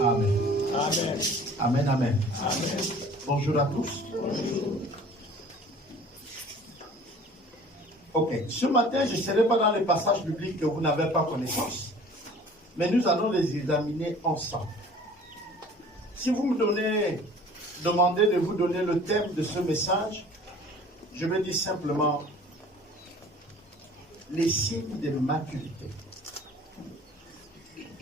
Amen. Amen. Amen, amen. Amen. Bonjour à tous. Bonjour. Ok, ce matin, je ne serai pas dans les passages bibliques que vous n'avez pas connaissance, mais nous allons les examiner ensemble. Si vous me demandez de vous donner le thème de ce message, je vais dire simplement les signes de maturité.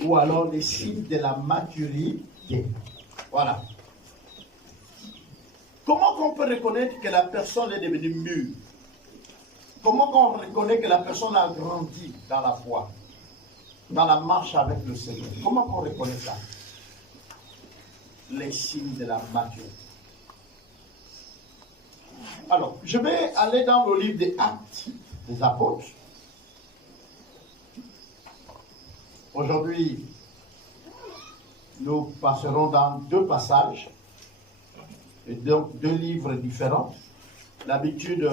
Ou alors les signes de la maturité. Voilà. Comment on peut reconnaître que la personne est devenue mûre? Comment on reconnaît que la personne a grandi dans la foi, dans la marche avec le Seigneur? Comment on reconnaît ça? Les signes de la maturité. Alors, je vais aller dans le livre des Actes des Apôtres. Aujourd'hui, nous passerons dans deux passages, et donc deux livres différents. D'habitude,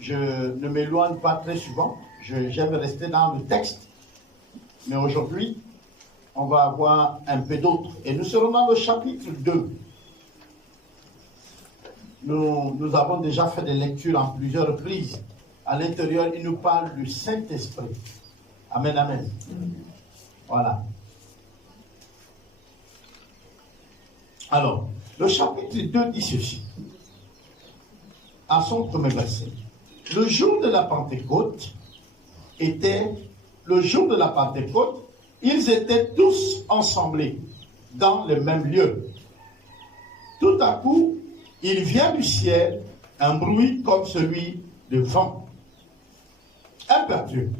je ne m'éloigne pas très souvent, j'aime rester dans le texte, mais aujourd'hui, on va avoir un peu d'autres. Et nous serons dans le chapitre 2. Nous avons déjà fait des lectures en plusieurs reprises. À l'intérieur, il nous parle du Saint-Esprit. Amen, amen. Voilà. Alors, le chapitre 2 dit ceci, à son premier verset. Le jour de la Pentecôte était le jour de la Pentecôte, ils étaient tous ensemblés dans le même lieu. Tout à coup, il vient du ciel un bruit comme celui de vent, impétueux,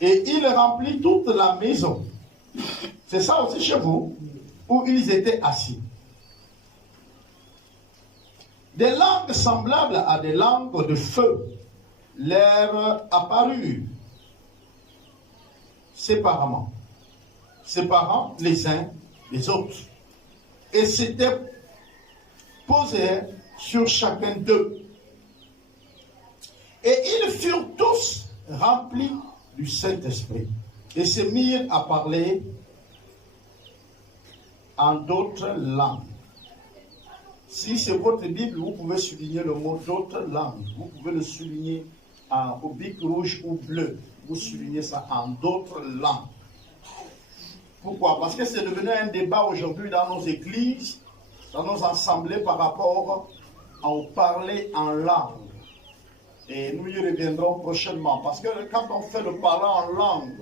et il remplit toute la maison. C'est ça aussi chez vous, où ils étaient assis. Des langues semblables à des langues de feu leur apparurent séparément les uns les autres, et s'étaient posés sur chacun d'eux. Et ils furent tous remplis du Saint-Esprit et se mirent à parler en d'autres langues. Si c'est votre Bible, vous pouvez souligner le mot d'autres langues. Vous pouvez le souligner au bic rouge ou bleu. Vous soulignez ça en d'autres langues. Pourquoi? Parce que c'est devenu un débat aujourd'hui dans nos églises, dans nos assemblées par rapport à parler en langue. Et nous y reviendrons prochainement. Parce que quand on fait le parler en langue,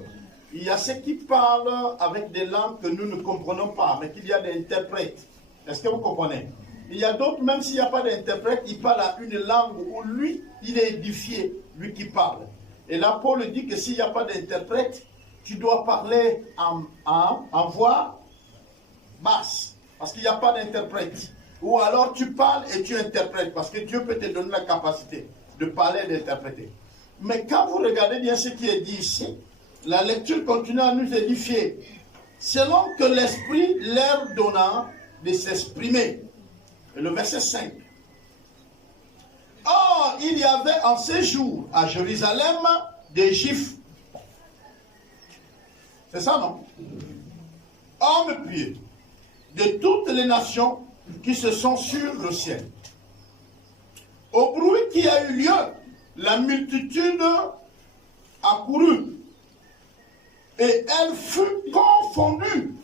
il y a ceux qui parlent avec des langues que nous ne comprenons pas, mais qu'il y a des interprètes. Est-ce que vous comprenez? Il y a d'autres, même s'il n'y a pas d'interprète, il parle à une langue où lui, il est édifié, lui qui parle. Et là, Paul dit que s'il n'y a pas d'interprète, tu dois parler en voix basse, parce qu'il n'y a pas d'interprète. Ou alors tu parles et tu interprètes, parce que Dieu peut te donner la capacité de parler et d'interpréter. Mais quand vous regardez bien ce qui est dit ici, la lecture continue à nous édifier, selon que l'Esprit leur donna de s'exprimer. Et le verset 5. Or, il y avait en ces jours à Jérusalem des Juifs. C'est ça, non? Hommes pieux de toutes les nations qui se sont sur le ciel. Au bruit qui a eu lieu, la multitude accourut et elle fut confondue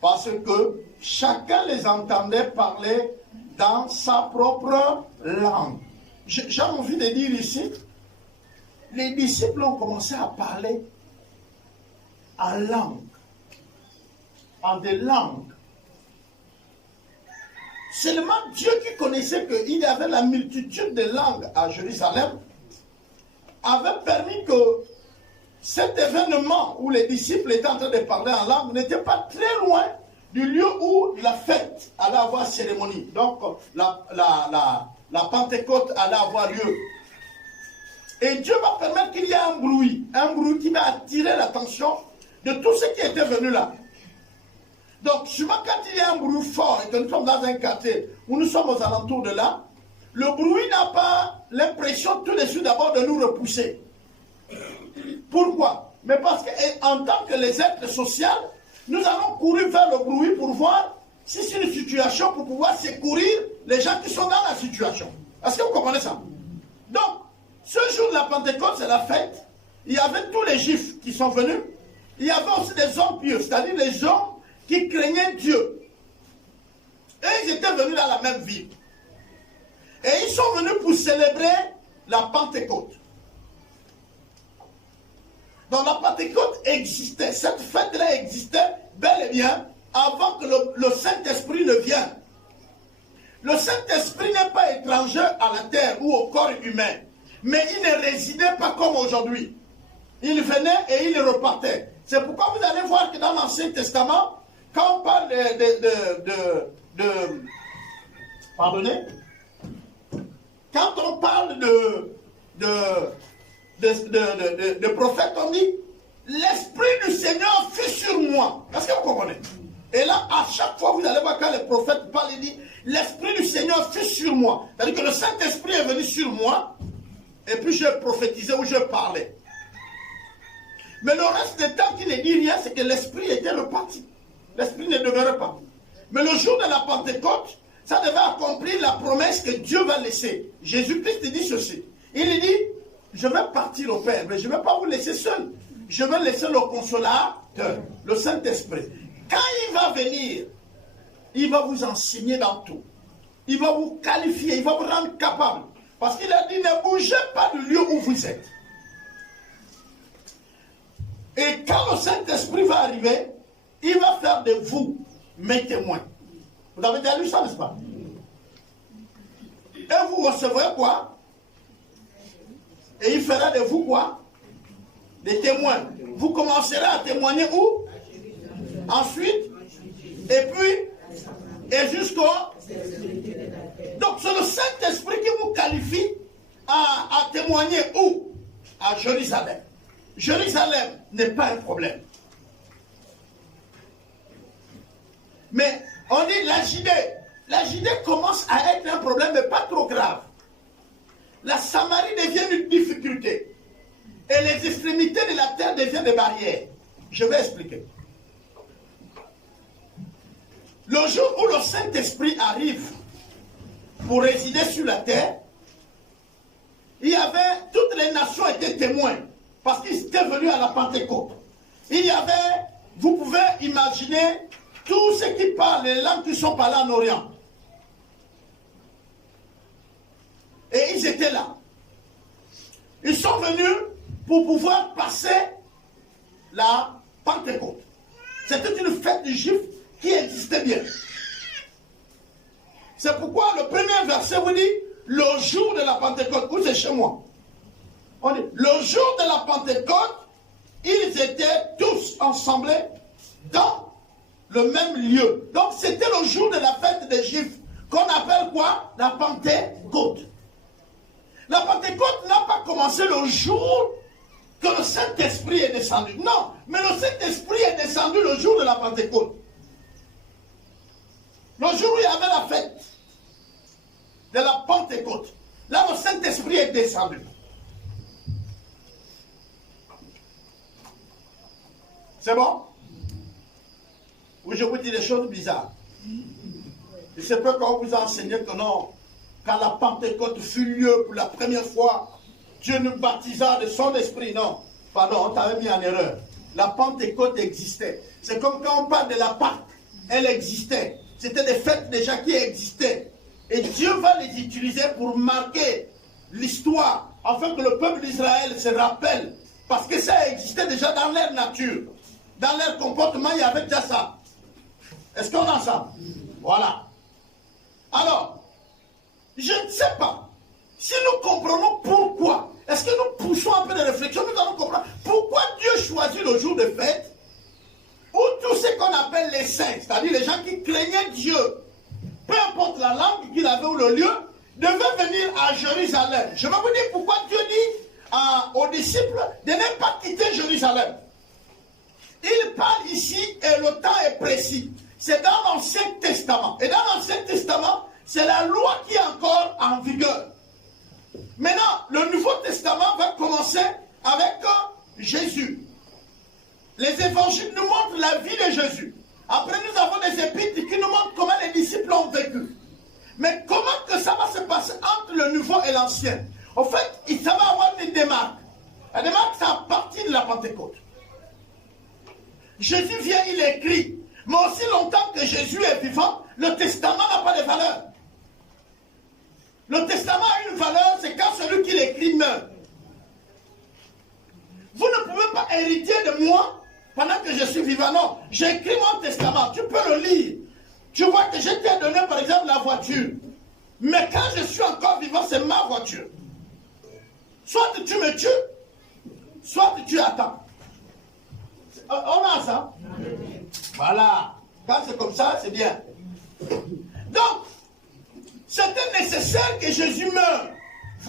parce que chacun les entendait parler dans sa propre langue. J'ai envie de dire ici, les disciples ont commencé à parler en langue, en des langues. Seulement Dieu qui connaissait qu'il y avait la multitude de langues à Jérusalem avait permis que cet événement où les disciples étaient en train de parler en langue n'était pas très loin du lieu où la fête allait avoir cérémonie. Donc la Pentecôte allait avoir lieu. Et Dieu va permettre qu'il y ait un bruit qui va attirer l'attention de tous ceux qui étaient venus là. Donc, souvent quand il y a un bruit fort et que nous sommes dans un quartier où nous sommes aux alentours de là, le bruit n'a pas l'impression tout de suite d'abord de nous repousser. Pourquoi? Mais parce qu'en tant que les êtres sociaux, nous allons courir vers le bruit pour voir si c'est une situation pour pouvoir secourir les gens qui sont dans la situation. Est-ce que vous comprenez ça? Donc, ce jour de la Pentecôte, c'est la fête. Il y avait tous les Juifs qui sont venus. Il y avait aussi des hommes pieux, c'est-à-dire les gens qui craignaient Dieu. Et ils étaient venus dans la même ville. Et ils sont venus pour célébrer la Pentecôte. Donc la Pentecôte existait, cette fête-là existait bel et bien avant que le Saint-Esprit ne vienne. Le Saint-Esprit n'est pas étranger à la terre ou au corps humain, mais il ne résidait pas comme aujourd'hui. Il venait et il repartait. C'est pourquoi vous allez voir que dans l'Ancien Testament, quand on parle pardonnez, quand on parle de prophète, on dit l'Esprit du Seigneur fut sur moi. Est-ce que vous comprenez? Et là, à chaque fois, vous allez voir quand les prophètes parlent, il dit l'Esprit du Seigneur fut sur moi. C'est-à-dire que le Saint-Esprit est venu sur moi, et puis je prophétisais ou je parlais. Mais le reste du temps qui ne dit rien, c'est que l'Esprit était reparti. L'Esprit ne demeurait pas. Mais le jour de la Pentecôte, ça devait accomplir la promesse que Dieu va laisser. Jésus-Christ dit ceci. Il dit, je vais partir au Père, mais je ne vais pas vous laisser seul. Je vais laisser le Consolateur, le Saint-Esprit. Quand il va venir, il va vous enseigner dans tout. Il va vous qualifier, il va vous rendre capable. Parce qu'il a dit, ne bougez pas du lieu où vous êtes. Et quand le Saint-Esprit va arriver, il va faire de vous mes témoins. Vous avez déjà lu ça, n'est-ce pas? Et vous recevrez quoi? Et il fera de vous quoi? Des témoins. Vous commencerez à témoigner où? Ensuite, et puis, et jusqu'au... Donc c'est le Saint-Esprit qui vous qualifie à témoigner où? À Jérusalem. Jérusalem n'est pas un problème. Mais on dit la Judée. La Judée commence à être un problème, mais pas trop grave. La Samarie devient une difficulté. Et les extrémités de la terre deviennent des barrières. Je vais expliquer. Le jour où le Saint-Esprit arrive pour résider sur la terre, il y avait, toutes les nations étaient témoins, parce qu'ils étaient venus à la Pentecôte. Il y avait, vous pouvez imaginer, tous ceux qui parlent les langues qui sont parlées en Orient. Et ils étaient là. Ils sont venus pour pouvoir passer la Pentecôte. C'était une fête du Juif qui existait bien. C'est pourquoi le premier verset vous dit, le jour de la Pentecôte, où c'est chez moi. On dit, le jour de la Pentecôte, ils étaient tous ensemble dans le même lieu. Donc c'était le jour de la fête des Juifs, qu'on appelle quoi? La Pentecôte. La Pentecôte n'a pas commencé le jour que le Saint-Esprit est descendu. Non, mais le Saint-Esprit est descendu le jour de la Pentecôte. Le jour où il y avait la fête de la Pentecôte. Là, le Saint-Esprit est descendu. C'est bon? Ou je vous dis des choses bizarres. Et c'est peu qu'on vous a enseigné que non, quand la Pentecôte fut lieu pour la première fois, Dieu nous baptisa de son esprit. Non, pardon, on t'avait mis en erreur. La Pentecôte existait. C'est comme quand on parle de la Pâque, elle existait. C'était des fêtes déjà qui existaient. Et Dieu va les utiliser pour marquer l'histoire, afin que le peuple d'Israël se rappelle. Parce que ça existait déjà dans leur nature. Dans leur comportement, il y avait déjà ça. Est-ce qu'on a ça? Voilà. Alors, je ne sais pas si nous comprenons pourquoi. Est-ce que nous poussons un peu de réflexion? Nous allons comprendre pourquoi Dieu choisit le jour de fête où tous ceux qu'on appelle les saints, c'est-à-dire les gens qui craignaient Dieu, peu importe la langue qu'il avait ou le lieu, devaient venir à Jérusalem. Je vais vous dire pourquoi Dieu dit aux disciples de ne pas quitter Jérusalem. Il parle ici et le temps est précis. C'est dans l'Ancien Testament. Et dans l'Ancien Testament, c'est la loi qui est encore en vigueur. Maintenant, le Nouveau Testament va commencer avec Jésus. Les évangiles nous montrent la vie de Jésus. Après, nous avons des épîtres qui nous montrent comment les disciples ont vécu. Mais comment que ça va se passer entre le nouveau et l'ancien? En fait, ça va avoir des démarques. La démarque, c'est à partir de la Pentecôte. Jésus vient, il écrit. Mais aussi longtemps que Jésus est vivant, le testament n'a pas de valeur. Le testament a une valeur, c'est quand celui qui l'écrit meurt. Vous ne pouvez pas hériter de moi pendant que je suis vivant. Non, j'ai écrit mon testament, tu peux le lire. Tu vois que je t'ai donné par exemple la voiture. Mais quand je suis encore vivant, c'est ma voiture. Soit tu me tues, soit tu attends. On a ça. Voilà. Quand c'est comme ça, c'est bien. Donc, c'était nécessaire que Jésus meure.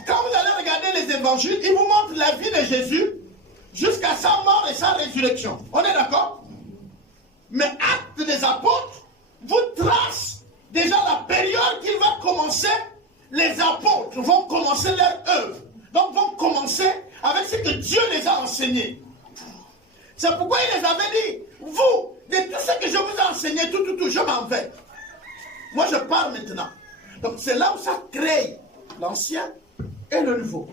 Quand vous allez regarder les évangiles, ils vous montrent la vie de Jésus jusqu'à sa mort et sa résurrection. On est d'accord? Mais Actes des Apôtres vous trace déjà la période qu'il va commencer. Les apôtres vont commencer leur œuvre. Donc vont commencer avec ce que Dieu les a enseignés. C'est pourquoi il les avait dit, vous, de tout ce que je vous ai enseigné, tout, je m'en vais. Moi je pars maintenant. Donc c'est là où ça crée l'ancien et le nouveau.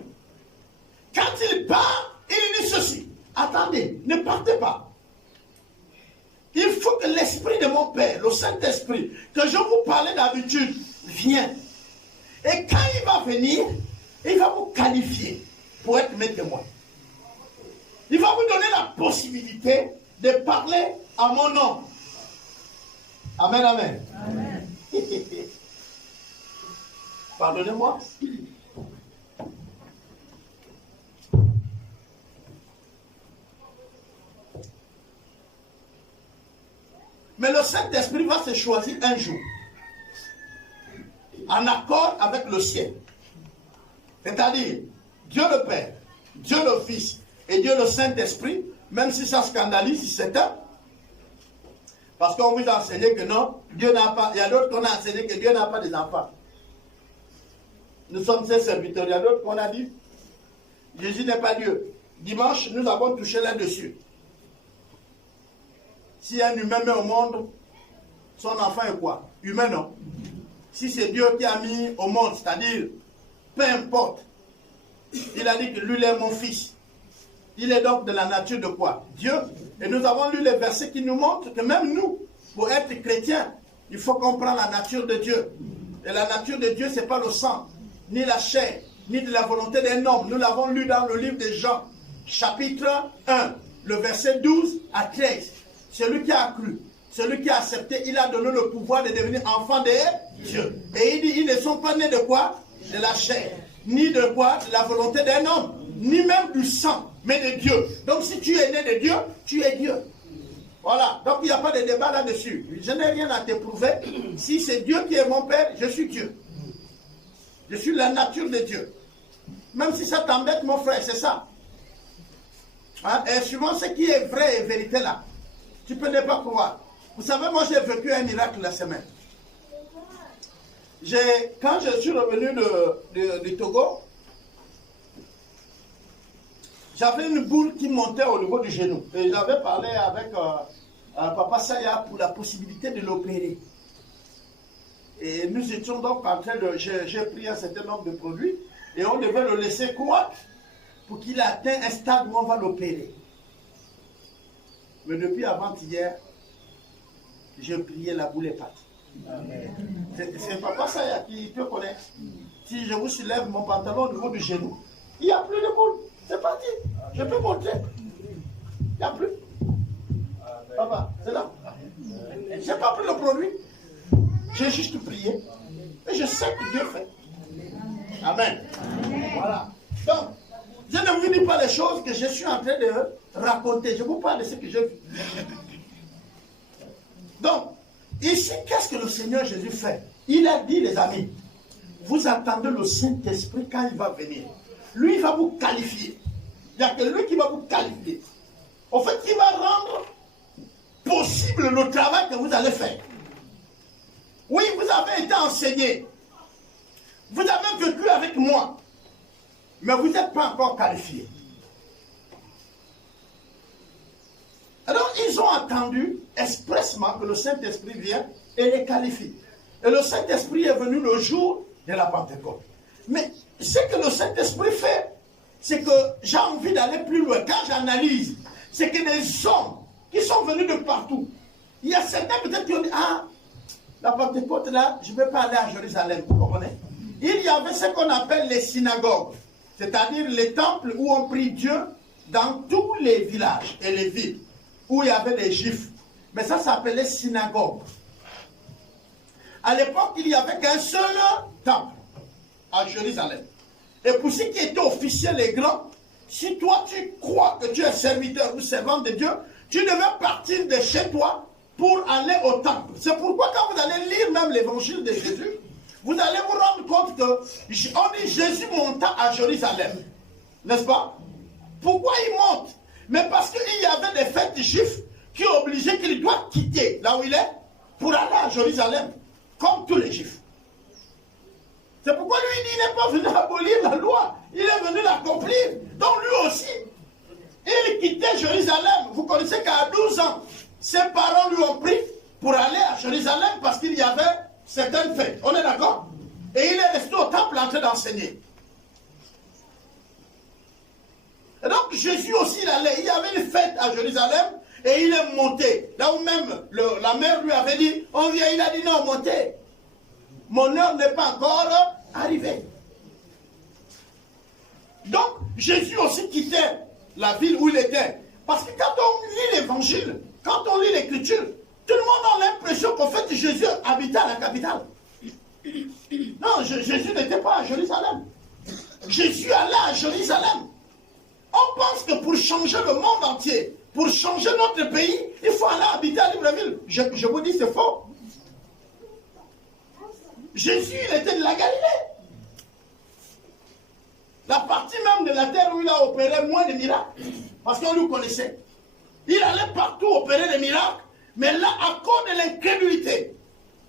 Quand il part, il dit ceci. Attendez, ne partez pas. Il faut que l'esprit de mon Père, le Saint-Esprit, que je vous parlais d'habitude, vienne. Et quand il va venir, il va vous qualifier pour être mes témoins. Il va vous donner la possibilité de parler à mon nom. Amen, amen. Amen. Pardonnez-moi. Mais le Saint-Esprit va se choisir un jour, en accord avec le ciel. C'est-à-dire, Dieu le Père, Dieu le Fils et Dieu le Saint-Esprit, même si ça scandalise certains, parce qu'on vous a enseigné que non, Dieu n'a pas, il y a d'autres qu'on a enseigné que Dieu n'a pas des enfants. Nous sommes ses serviteurs, il y a d'autres qu'on a dit, Jésus n'est pas Dieu. Dimanche, nous avons touché là-dessus. Si un humain met au monde, son enfant est quoi? Humain, non. Si c'est Dieu qui a mis au monde, c'est-à-dire, peu importe, il a dit que lui, il est mon fils. Il est donc de la nature de quoi? Dieu. Et nous avons lu les versets qui nous montrent que même nous, pour être chrétiens, il faut comprendre la nature de Dieu. Et la nature de Dieu, ce n'est pas le sang, ni la chair, ni de la volonté d'un homme. Nous l'avons lu dans le livre de Jean, chapitre 1, le verset 12 à 13. Celui qui a cru, celui qui a accepté, il a donné le pouvoir de devenir enfant de Dieu. Et il dit, ils ne sont pas nés de quoi? De la chair. Ni de quoi? De la volonté d'un homme. Ni même du sang, mais de Dieu. Donc si tu es né de Dieu, tu es Dieu. Voilà. Donc il n'y a pas de débat là-dessus. Je n'ai rien à te prouver. Si c'est Dieu qui est mon Père, je suis Dieu. Je suis la nature de Dieu. Même si ça t'embête, mon frère, c'est ça. Hein? Et suivant ce qui est vrai et vérité là. Tu peux ne pas croire. Vous savez, moi j'ai vécu un miracle la semaine. Quand je suis revenu du Togo, j'avais une boule qui montait au niveau du genou. Et j'avais parlé avec Papa Saya pour la possibilité de l'opérer. Et nous étions donc en train de... J'ai pris un certain nombre de produits et on devait le laisser croître pour qu'il atteigne un stade où on va l'opérer. Mais depuis avant-hier, j'ai prié, la boule est partie. C'est Papa Saya qui peut connaître. Si je vous soulève mon pantalon au niveau du genou, il n'y a plus de boule. C'est parti. Je peux montrer. Il n'y a plus. Papa, c'est là. Je n'ai pas pris le produit. J'ai juste prié. Et je sais que Dieu fait. Amen. Voilà. Donc, je ne vous dis pas les choses que je suis en train de raconter. Je vous parle de ce que j'ai vu. Donc, ici, qu'est-ce que le Seigneur Jésus fait? Il a dit, les amis, vous attendez le Saint-Esprit quand il va venir. Lui, il va vous qualifier. Il n'y a que lui qui va vous qualifier. En fait, il va rendre possible le travail que vous allez faire. Oui, vous avez été enseigné. Vous avez vécu avec moi. Mais vous n'êtes pas encore qualifié. Alors, ils ont attendu expressement que le Saint-Esprit vienne et les qualifie. Et le Saint-Esprit est venu le jour de la Pentecôte. Mais ce que le Saint-Esprit fait, c'est que j'ai envie d'aller plus loin. Quand j'analyse, c'est que des hommes qui sont venus de partout, il y a certains peut-être qui ont dit, ah, la Pentecôte là, je ne vais pas aller à Jérusalem, vous comprenez? Il y avait ce qu'on appelle les synagogues, c'est-à-dire les temples où on prie Dieu dans tous les villages et les villes, où il y avait des Juifs. Mais ça s'appelait synagogue. À l'époque, il n'y avait qu'un seul temple à Jérusalem. Et pour ceux qui étaient officiels et grands, si toi tu crois que tu es serviteur ou servante de Dieu, tu devais partir de chez toi pour aller au temple. C'est pourquoi quand vous allez lire même l'évangile de Jésus, vous allez vous rendre compte que on dit Jésus monta à Jérusalem. N'est-ce pas? Pourquoi il monte? Mais parce qu'il y avait des fêtes juives qui obligeaient qu'il doit quitter là où il est pour aller à Jérusalem, comme tous les juifs. C'est pourquoi lui, il n'est pas venu abolir la loi, il est venu l'accomplir. Donc lui aussi, il quittait Jérusalem. Vous connaissez qu'à 12 ans, ses parents lui ont pris pour aller à Jérusalem parce qu'il y avait certaines fêtes. On est d'accord? Et il est resté au temple en train d'enseigner. Et donc Jésus aussi, il y avait une fête à Jérusalem et il est monté. Là où même la mère lui avait dit, on vient, il a dit non, montez. Mon heure n'est pas encore arrivée. Donc Jésus aussi quittait la ville où il était. Parce que quand on lit l'évangile, quand on lit l'écriture, tout le monde a l'impression qu'en fait Jésus habitait à la capitale. Non, Jésus n'était pas à Jérusalem. Jésus allait à Jérusalem. On pense que pour changer le monde entier, pour changer notre pays, il faut aller habiter à Libreville. Je vous dis, c'est faux. Jésus, il était de la Galilée. La partie même de la terre où il a opéré moins de miracles. Parce qu'on le connaissait. Il allait partout opérer des miracles. Mais là, à cause de l'incrédulité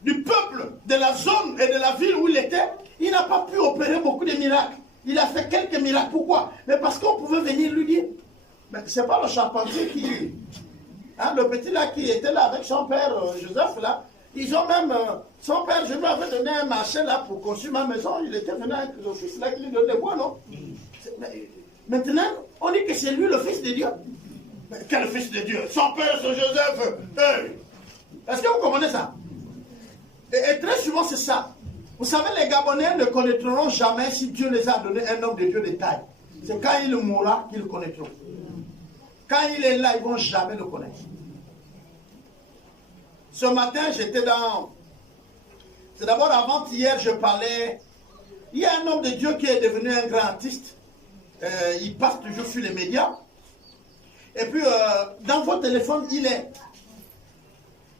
du peuple, de la zone et de la ville où il était, il n'a pas pu opérer beaucoup de miracles. Il a fait quelques miracles. Pourquoi? Mais parce qu'on pouvait venir lui dire. Mais ce n'est pas le charpentier qui... Hein, le petit là qui était là avec son père Joseph là. Ils ont même... son père, je lui avais donné un marché là pour construire ma maison. Il était venu avec le fils là qui lui donnait des bois, non? Maintenant, on dit que c'est lui le fils de Dieu. Mais quel fils de Dieu? Son père, c'est Joseph. Hey. Est-ce que vous comprenez ça? Et très souvent, c'est ça. Vous savez, les Gabonais ne connaîtront jamais si Dieu les a donné un homme de Dieu de taille. C'est quand il mourra qu'ils le connaîtront. Quand il est là, ils ne vont jamais le connaître. Ce matin, j'étais dans... C'est d'abord avant-hier, je parlais... Il y a un homme de Dieu qui est devenu un grand artiste. Il passe toujours sur les médias. Et puis, dans votre téléphone, il est.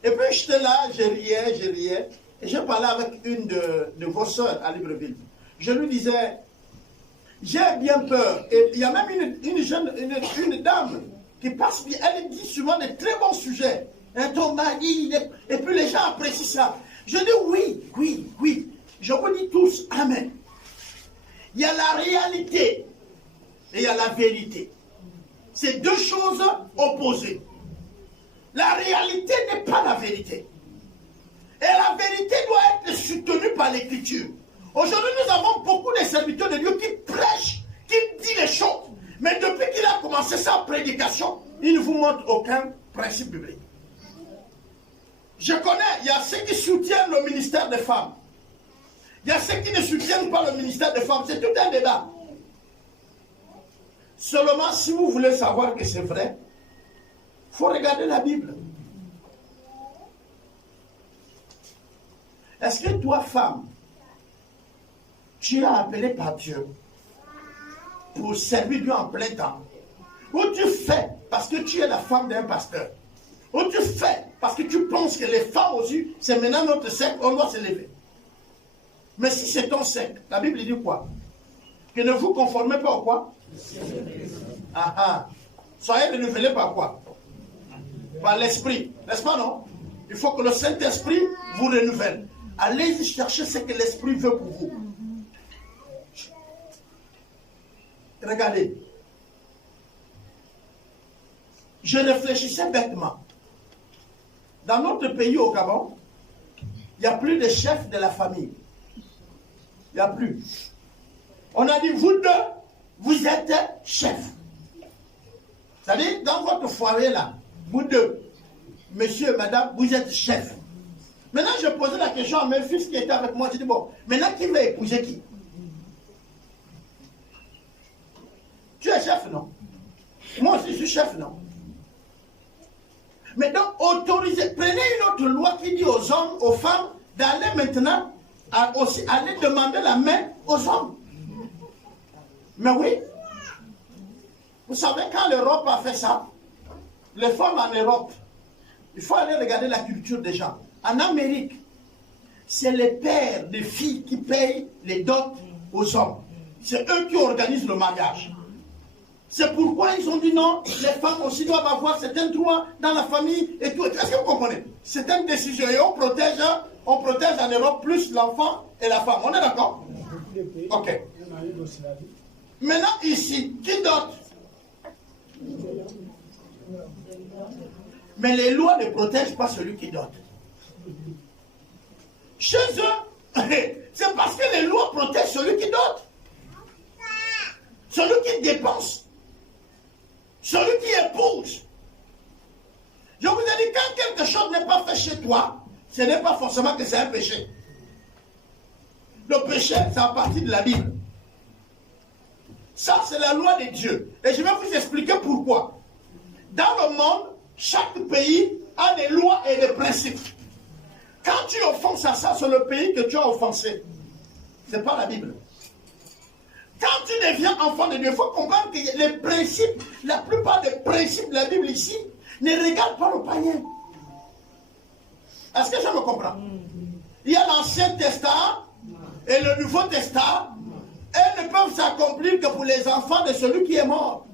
Et puis, j'étais là, je riais. Et je parlais avec une de vos sœurs à Libreville. Je lui disais, j'ai bien peur. Et il y a même une dame qui passe bien. Elle dit souvent de très bons sujets. Un ton mari, et puis les gens apprécient ça. Je dis oui. Je vous dis tous, amen. Il y a la réalité et il y a la vérité. C'est deux choses opposées. La réalité n'est pas la vérité. Et la vérité doit être soutenue par l'écriture. Aujourd'hui, nous avons beaucoup de serviteurs de Dieu qui prêchent, qui disent les choses. Mais depuis qu'il a commencé sa prédication, il ne vous montre aucun principe biblique. Je connais, il y a ceux qui soutiennent le ministère des femmes. Il y a ceux qui ne soutiennent pas le ministère des femmes. C'est tout un débat. Seulement, si vous voulez savoir que c'est vrai, il faut regarder la Bible. Est-ce que toi, femme, tu es appelée par Dieu pour servir Dieu en plein temps? Ou tu fais parce que tu es la femme d'un pasteur? Ou tu fais parce que tu penses que les femmes aussi, c'est maintenant notre secte, on doit se lever? Mais si c'est ton secte, la Bible dit quoi? Que ne vous conformez pas au quoi? Soyez renouvelés par quoi? Par l'esprit, n'est-ce pas, non? Il faut que le Saint-Esprit vous renouvelle. Allez-y chercher ce que l'Esprit veut pour vous. Regardez. je réfléchissais bêtement. Dans notre pays, au Gabon, il n'y a plus de chef de la famille. Il n'y a plus. On a dit, vous deux, vous êtes chefs. C'est-à-dire, dans votre foyer là, vous deux, monsieur et madame, vous êtes chefs. Maintenant, je posais la question à mes fils qui étaient avec moi. Je dis, bon, maintenant, qui va épouser qui? Tu es chef, non? Moi aussi, je suis chef, non? Mais donc, autorisez, prenez une autre loi qui dit aux hommes, aux femmes, d'aller maintenant, aussi aller demander la main aux hommes. Mais oui, vous savez, quand l'Europe a fait ça, les femmes en Europe, il faut aller regarder la culture des gens. En Amérique, c'est les pères des filles qui payent les dots aux hommes. C'est eux qui organisent le mariage. C'est pourquoi ils ont dit non, les femmes aussi doivent avoir certains droits dans la famille et tout. Est-ce que vous comprenez? C'est une décision et on protège en Europe plus l'enfant et la femme. On est d'accord? Ok. Maintenant ici, qui dote? Mais les lois ne protègent pas celui qui dote. Chez eux, c'est parce que les lois protègent celui qui dote. Celui qui dépense. Celui qui épouse. Je vous ai dit, quand quelque chose n'est pas fait chez toi, ce n'est pas forcément que c'est un péché. Le péché, c'est à partir de la Bible. Ça, c'est la loi de Dieu. Et je vais vous expliquer pourquoi. Dans le monde, chaque pays a des lois et des principes. Quand tu offenses à ça, c'est le pays que tu as offensé. Ce n'est pas la Bible. Quand tu deviens enfant de Dieu, il faut comprendre que les principes, la plupart des principes de la Bible ici, ne regardent pas le païen. Est-ce que je me comprends? Il y a l'Ancien Testament et le Nouveau Testament. Elles ne peuvent s'accomplir que pour les enfants de celui qui est mort.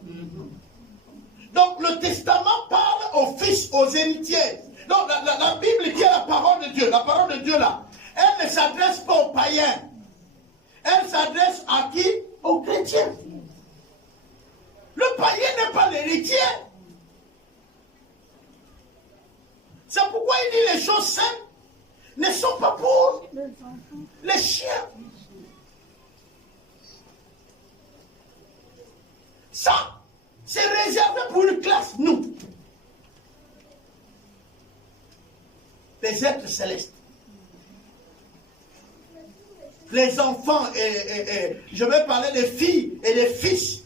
Donc le Testament parle aux fils, aux héritiers. Donc la Bible qui est la parole de Dieu, là, elle ne s'adresse pas aux païens. Elle s'adresse à qui? Aux chrétiens. Le païen n'est pas l'héritier. C'est pourquoi il dit les choses saintes ne sont pas pour les chiens. Ça, c'est réservé pour une classe, nous. Les êtres célestes. Les enfants, et je vais parler des filles et des fils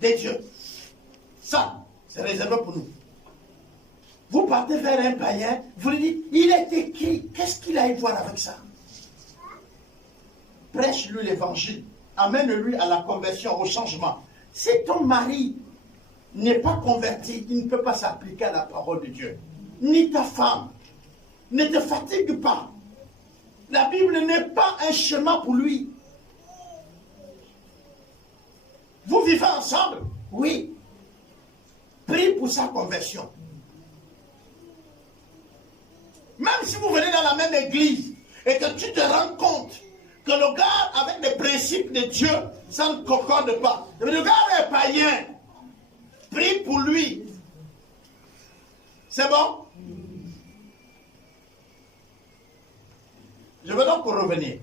de Dieu. Ça, c'est réservé pour nous. Vous partez vers un païen, vous lui dites, il est écrit, qu'est-ce qu'il a à y voir avec ça? Prêche-lui l'évangile, amène-lui à la conversion, au changement. Si ton mari n'est pas converti, il ne peut pas s'appliquer à la parole de Dieu. Ni ta femme. Ne te fatigue pas. La Bible n'est pas un chemin pour lui. Vous vivez ensemble? Oui. Prie pour sa conversion. Même si vous venez dans la même église et que tu te rends compte que le gars avec les principes de Dieu, ça ne concorde pas. Le gars est païen. Prie pour lui. C'est bon? Je veux donc revenir.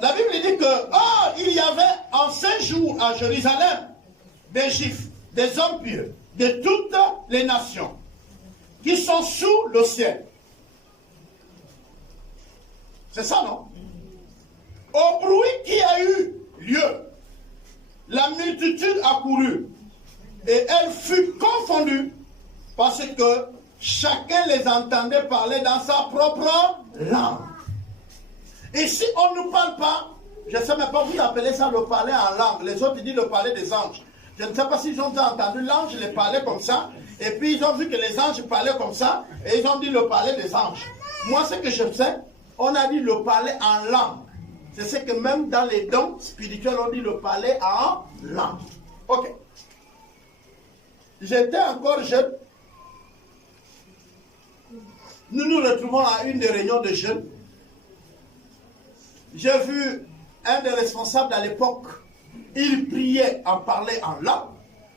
La Bible dit que, il y avait en 5 jours à Jérusalem des Juifs, des hommes pieux, de toutes les nations, qui sont sous le ciel. C'est ça, non? Au bruit qui a eu lieu, la multitude accourut, et elle fut confondue, parce que chacun les entendait parler dans sa propre langue. Et si on ne parle pas, je ne sais même pas, vous appelez ça le parler en langue. Les autres disent le parler des anges. Je ne sais pas s'ils ont entendu l'ange les parler comme ça. Et puis ils ont vu que les anges parlaient comme ça. Et ils ont dit le parler des anges. Moi, ce que je sais, on a dit le parler en langue. C'est ce que même dans les dons spirituels, on dit le parler en langue. Ok. J'étais encore jeune. Nous nous retrouvons à une des réunions de jeunes. J'ai vu un des responsables à l'époque il priait, en parlait en langue.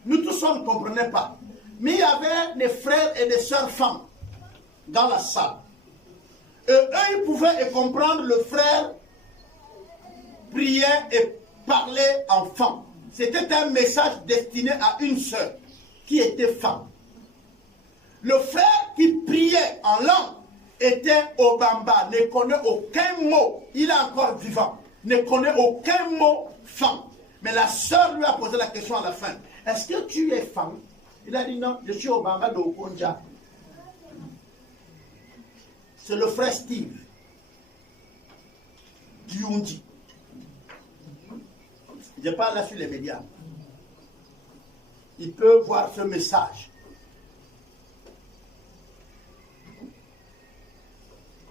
Nous tous, on ne comprenait pas. Mais il y avait des frères et des sœurs femmes dans la salle. Et eux, ils pouvaient comprendre le frère priait et parlait en femme. C'était un message destiné à une sœur qui était femme. Le frère qui priait en langue était Obamba, ne connaît aucun mot. Il est encore vivant, ne connaît aucun mot femme. Mais la sœur lui a posé la question à la fin. Est-ce que tu es femme? Il a dit non, je suis Obamba de Okonja. C'est le frère Steve Diundi. Je parle là sur les médias. Il peut voir ce message.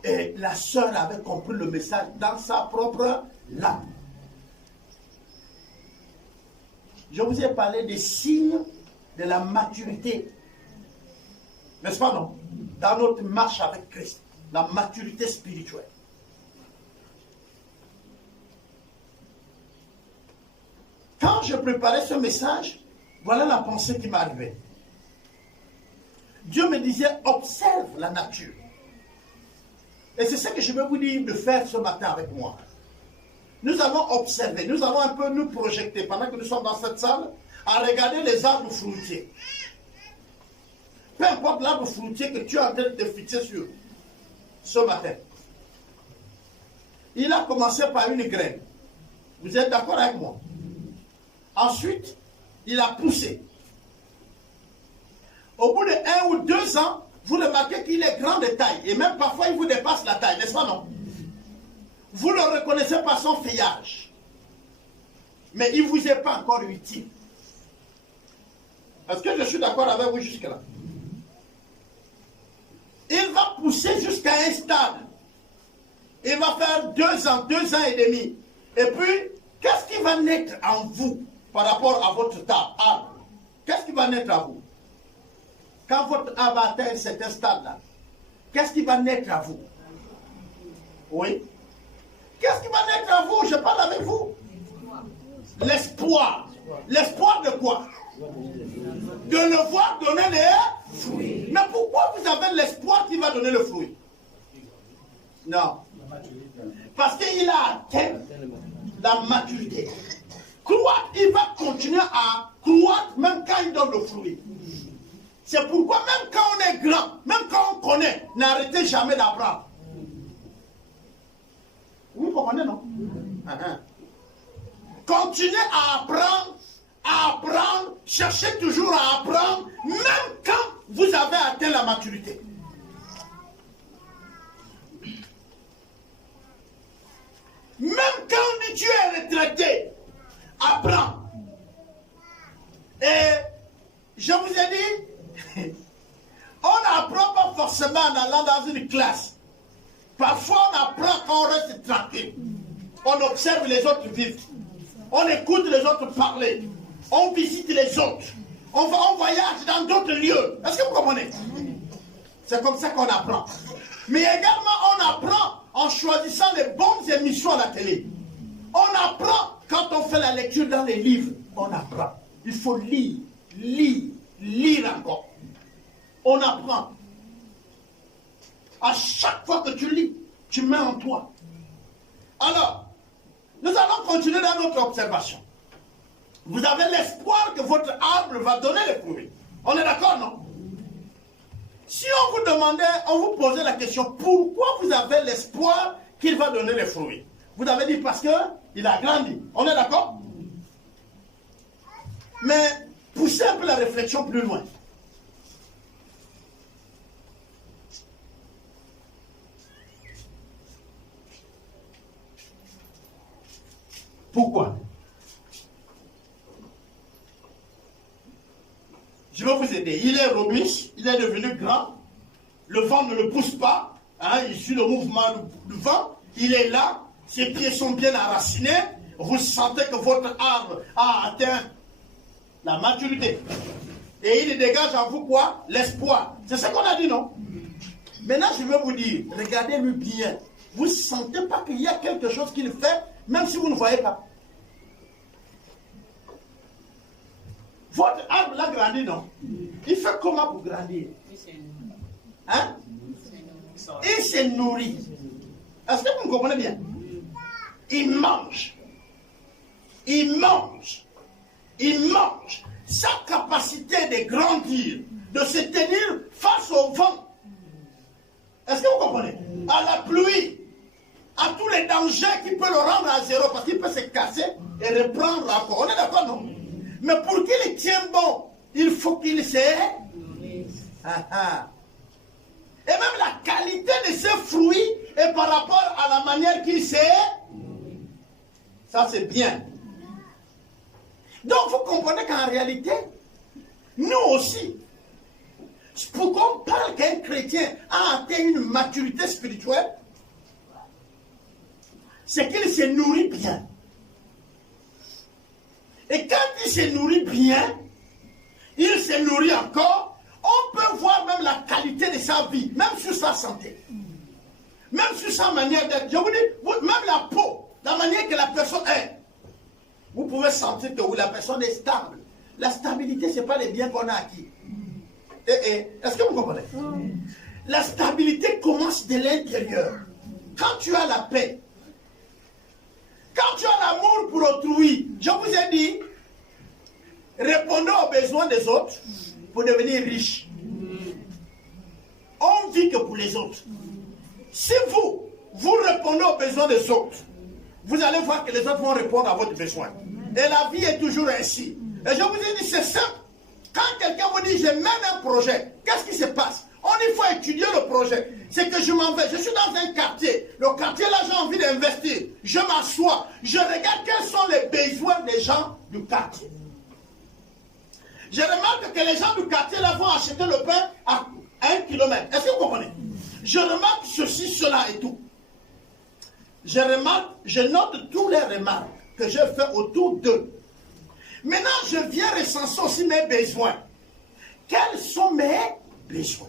Et la sœur avait compris le message dans sa propre langue. Je vous ai parlé des signes de la maturité. N'est-ce pas, non? Dans notre marche avec Christ. La maturité spirituelle. Quand je préparais ce message, voilà la pensée qui m'arrivait. Dieu me disait, observe la nature. Et c'est ce que je vais vous dire de faire ce matin avec moi. Nous allons observer, nous allons un peu nous projeter, pendant que nous sommes dans cette salle, à regarder les arbres fruitiers. Peu importe l'arbre fruitier que tu es en train de te fixer sur ce matin. Il a commencé par une graine. Vous êtes d'accord avec moi? Ensuite, il a poussé. Au bout de 1 ou 2 ans, vous remarquez qu'il est grand de taille. Et même parfois, il vous dépasse la taille, n'est-ce pas, non? Vous le reconnaissez par son feuillage. Mais il ne vous est pas encore utile. Est-ce que je suis d'accord avec vous jusque-là? Il va pousser jusqu'à un stade. Il va faire 2 ans, 2 ans et demi. Et puis, qu'est-ce qui va naître en vous par rapport à votre arbre? Qu'est-ce qui va naître à vous? Quand votre arbre atteint cet stade-là, qu'est-ce qui va naître à vous? Oui. Qu'est-ce qui va naître à vous? Je parle avec vous. L'espoir. L'espoir de quoi? De le voir donner les fruits. Mais pourquoi vous avez l'espoir qu'il va donner le fruit? Non. Parce qu'il a atteint la maturité. Croître, il va continuer à croître même quand il donne le fruit. C'est pourquoi même quand on est grand, même quand on connaît, n'arrêtez jamais d'apprendre. Vous comprenez, non? Continuez à apprendre, cherchez toujours à apprendre, même quand vous avez atteint la maturité. Même quand tu es retraité, apprends. Et je vous ai dit, on n'apprend pas forcément en allant dans une classe. Parfois on apprend quand on reste tranquille. On observe les autres vivre. On écoute les autres parler. On visite les autres. On voyage dans d'autres lieux. Est-ce que vous comprenez? C'est comme ça qu'on apprend. Mais également on apprend en choisissant les bonnes émissions à la télé. On apprend quand on fait la lecture dans les livres. On apprend. Il faut lire, lire encore. On apprend. À chaque fois que tu lis, tu mets en toi. Alors, nous allons continuer dans notre observation. Vous avez l'espoir que votre arbre va donner les fruits. On est d'accord, non? Si on vous demandait, on vous posait la question, pourquoi vous avez l'espoir qu'il va donner les fruits? Vous avez dit parce qu'il a grandi. On est d'accord? Mais poussez un peu la réflexion plus loin. Pourquoi? Je vais vous aider. Il est robuste, il est devenu grand, le vent ne le pousse pas, hein, il suit le mouvement du vent, il est là, ses pieds sont bien enracinés, vous sentez que votre arbre a atteint la maturité. Et il dégage en vous quoi? L'espoir. C'est ce qu'on a dit, non? Maintenant, je vais vous dire, regardez-lui bien. Vous ne sentez pas qu'il y a quelque chose qu'il fait, même si vous ne voyez pas. Votre arbre l'a grandi, non? Il fait comment pour grandir? Hein? Il se nourrit. Est-ce que vous me comprenez bien? Il mange. Il mange. Il mange. Sa capacité de grandir, de se tenir face au vent. Est-ce que vous comprenez? À la pluie, à tous les dangers qui peuvent le rendre à zéro, parce qu'il peut se casser et reprendre encore. On est d'accord, non? Mais pour qu'il tienne bon, il faut qu'il se... Et même la qualité de ses fruits est par rapport à la manière qu'il se... Ça, c'est bien. Donc, vous comprenez qu'en réalité, nous aussi, pourquoi on parle qu'un chrétien a atteint une maturité spirituelle, c'est qu'il se nourrit bien. Et quand il se nourrit bien, il se nourrit encore, on peut voir même la qualité de sa vie, même sur sa santé, même sur sa manière d'être. Je vous dis, même la peau, la manière que la personne est, vous pouvez sentir que la personne est stable. La stabilité, ce n'est pas les biens qu'on a acquis. Est-ce que vous comprenez? La stabilité commence de l'intérieur. Quand tu as la paix, quand tu as l'amour pour autrui, je vous ai dit, répondez aux besoins des autres pour devenir riche. On vit que pour les autres. Si vous répondez aux besoins des autres, vous allez voir que les autres vont répondre à votre besoin. Et la vie est toujours ainsi. Et je vous ai dit, c'est simple. Quand quelqu'un vous dit, je mène un projet, qu'est-ce qui se passe? Il faut étudier le projet. C'est que je m'en vais. Je suis dans un quartier. Le quartier, là, j'ai envie d'investir. Je m'assois. Je regarde quels sont les besoins des gens du quartier. Je remarque que les gens du quartier, là, vont acheter le pain à 1 kilomètre. Est-ce que vous comprenez? Je remarque ceci, cela et tout. Je note tous les remarques que j'ai fait autour d'eux. Maintenant, je viens recenser aussi mes besoins. Quels sont mes besoins?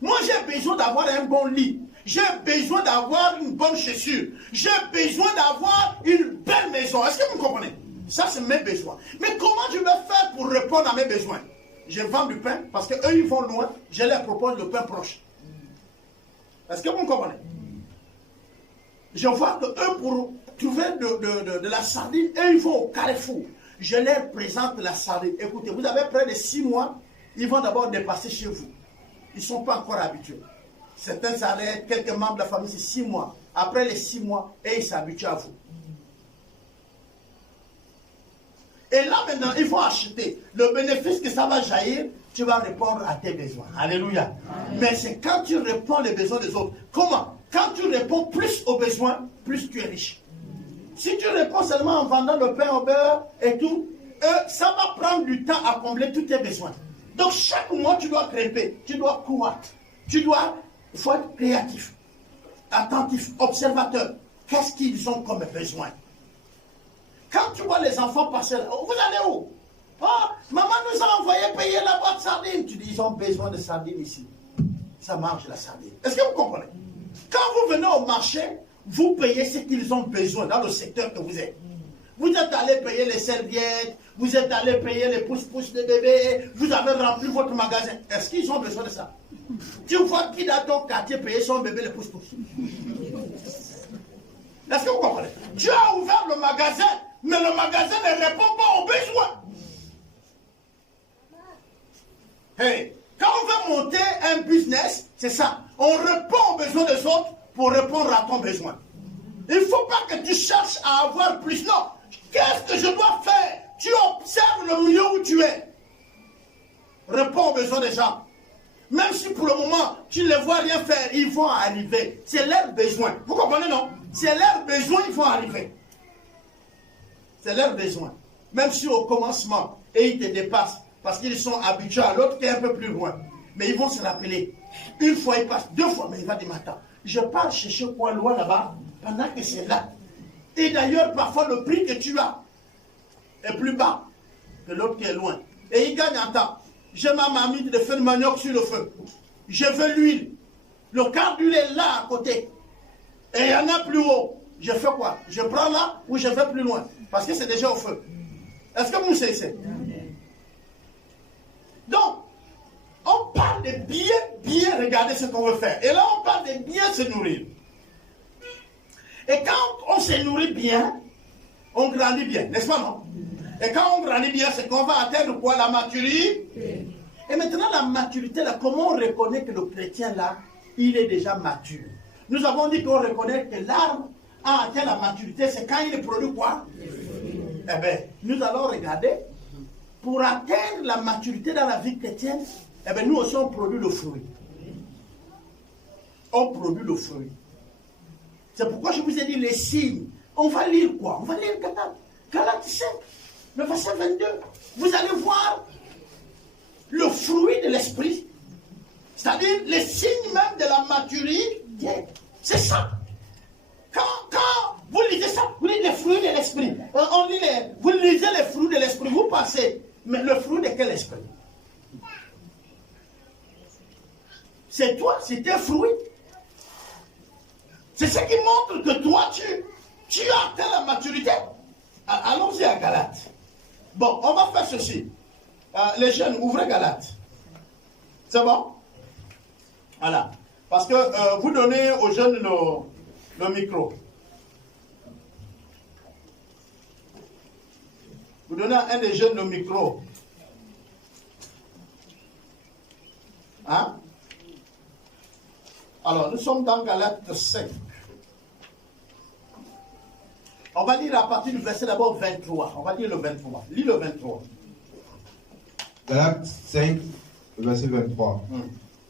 Moi, j'ai besoin d'avoir un bon lit. J'ai besoin d'avoir une bonne chaussure. J'ai besoin d'avoir une belle maison. Est-ce que vous comprenez? Ça, c'est mes besoins. Mais comment je vais faire pour répondre à mes besoins? Je vends du pain parce qu'eux, ils vont loin. Je leur propose le pain proche. Est-ce que vous comprenez? Je vois que eux, pour trouver de la sardine, eux, ils vont au Carrefour. Je leur présente la sardine. Écoutez, vous avez près de 6 mois, ils vont d'abord dépasser chez vous. Ils ne sont pas encore habitués. Certains arrêtent, quelques membres de la famille, c'est 6 mois. Après les 6 mois, et ils s'habituent à vous. Et là maintenant, ils vont acheter. Le bénéfice que ça va jaillir, tu vas répondre à tes besoins. Alléluia. Amen. Mais c'est quand tu réponds les besoins des autres. Comment? Quand tu réponds plus aux besoins, plus tu es riche. Si tu réponds seulement en vendant le pain au beurre et tout, ça va prendre du temps à combler tous tes besoins. Donc chaque mois, tu dois grimper, tu dois croître, il faut être créatif, attentif, observateur. Qu'est-ce qu'ils ont comme besoin? Quand tu vois les enfants passer là, vous allez où? Oh, maman nous a envoyé payer la boîte de sardines. Tu dis, ils ont besoin de sardines ici. Ça mange la sardine. Est-ce que vous comprenez? Quand vous venez au marché, vous payez ce qu'ils ont besoin dans le secteur que vous êtes. Vous êtes allé payer les serviettes, vous êtes allé payer les pouces-pouces de bébé, vous avez rempli votre magasin. Est-ce qu'ils ont besoin de ça? Tu vois qui dans ton quartier payer son bébé les pouces-pouces? Est-ce que vous comprenez? Tu as ouvert le magasin, mais le magasin ne répond pas aux besoins. Hey, quand on veut monter un business, c'est ça. On répond aux besoins des autres pour répondre à ton besoin. Il ne faut pas que tu cherches à avoir plus. Non. Qu'est-ce que je dois faire? Tu observes le milieu où tu es. Réponds aux besoins des gens. Même si pour le moment, tu ne les vois rien faire, ils vont arriver. C'est leurs besoins. Vous comprenez, non? C'est leurs besoins, ils vont arriver. C'est leurs besoins. Même si au commencement, et ils te dépassent, parce qu'ils sont habitués à l'autre qui est un peu plus loin. Mais ils vont se rappeler. Une fois, ils passent, 2 fois, mais il va dire, attends, je pars chercher quoi loin là-bas, pendant que c'est là. Et d'ailleurs, parfois, le prix que tu as est plus bas que l'autre qui est loin. Et il gagne en temps. J'ai ma mamie de faire le manioc sur le feu. Je veux l'huile. Le quart d'huile est là à côté. Et il y en a plus haut. Je fais quoi? Je prends là ou je vais plus loin? Parce que c'est déjà au feu. Est-ce que vous savez? Donc, on parle de bien regarder ce qu'on veut faire. Et là, on parle de bien se nourrir. Et quand on se nourrit bien, on grandit bien, n'est-ce pas, non? Et quand on grandit bien, c'est qu'on va atteindre quoi? La maturité. Et maintenant, la maturité, là, comment on reconnaît que le chrétien, là, il est déjà mature? Nous avons dit qu'on reconnaît que l'arbre a atteint la maturité, c'est quand il produit quoi? Eh bien, nous allons regarder, pour atteindre la maturité dans la vie chrétienne, eh bien, nous aussi, on produit le fruit. On produit le fruit. C'est pourquoi je vous ai dit les signes. On va lire quoi? On va lire Galates 5, le verset 22. Vous allez voir le fruit de l'esprit. C'est-à-dire les signes même de la maturité. C'est ça. Quand vous lisez ça, vous lisez les fruits de l'esprit. Vous lisez les fruits de l'esprit. Vous pensez, mais le fruit de quel esprit? C'est toi, c'est tes fruits. C'est ce qui montre que toi, tu as atteint la maturité. Allons-y à Galates. Bon, on va faire ceci. Les jeunes, ouvrez Galates. C'est bon? Voilà. Parce que vous donnez aux jeunes le micro. Vous donnez à un des jeunes le micro. Hein? Alors, nous sommes dans Galates 5. On va lire à partir du verset d'abord 23. On va lire le 23. Lis le 23. Galates 5, verset 23.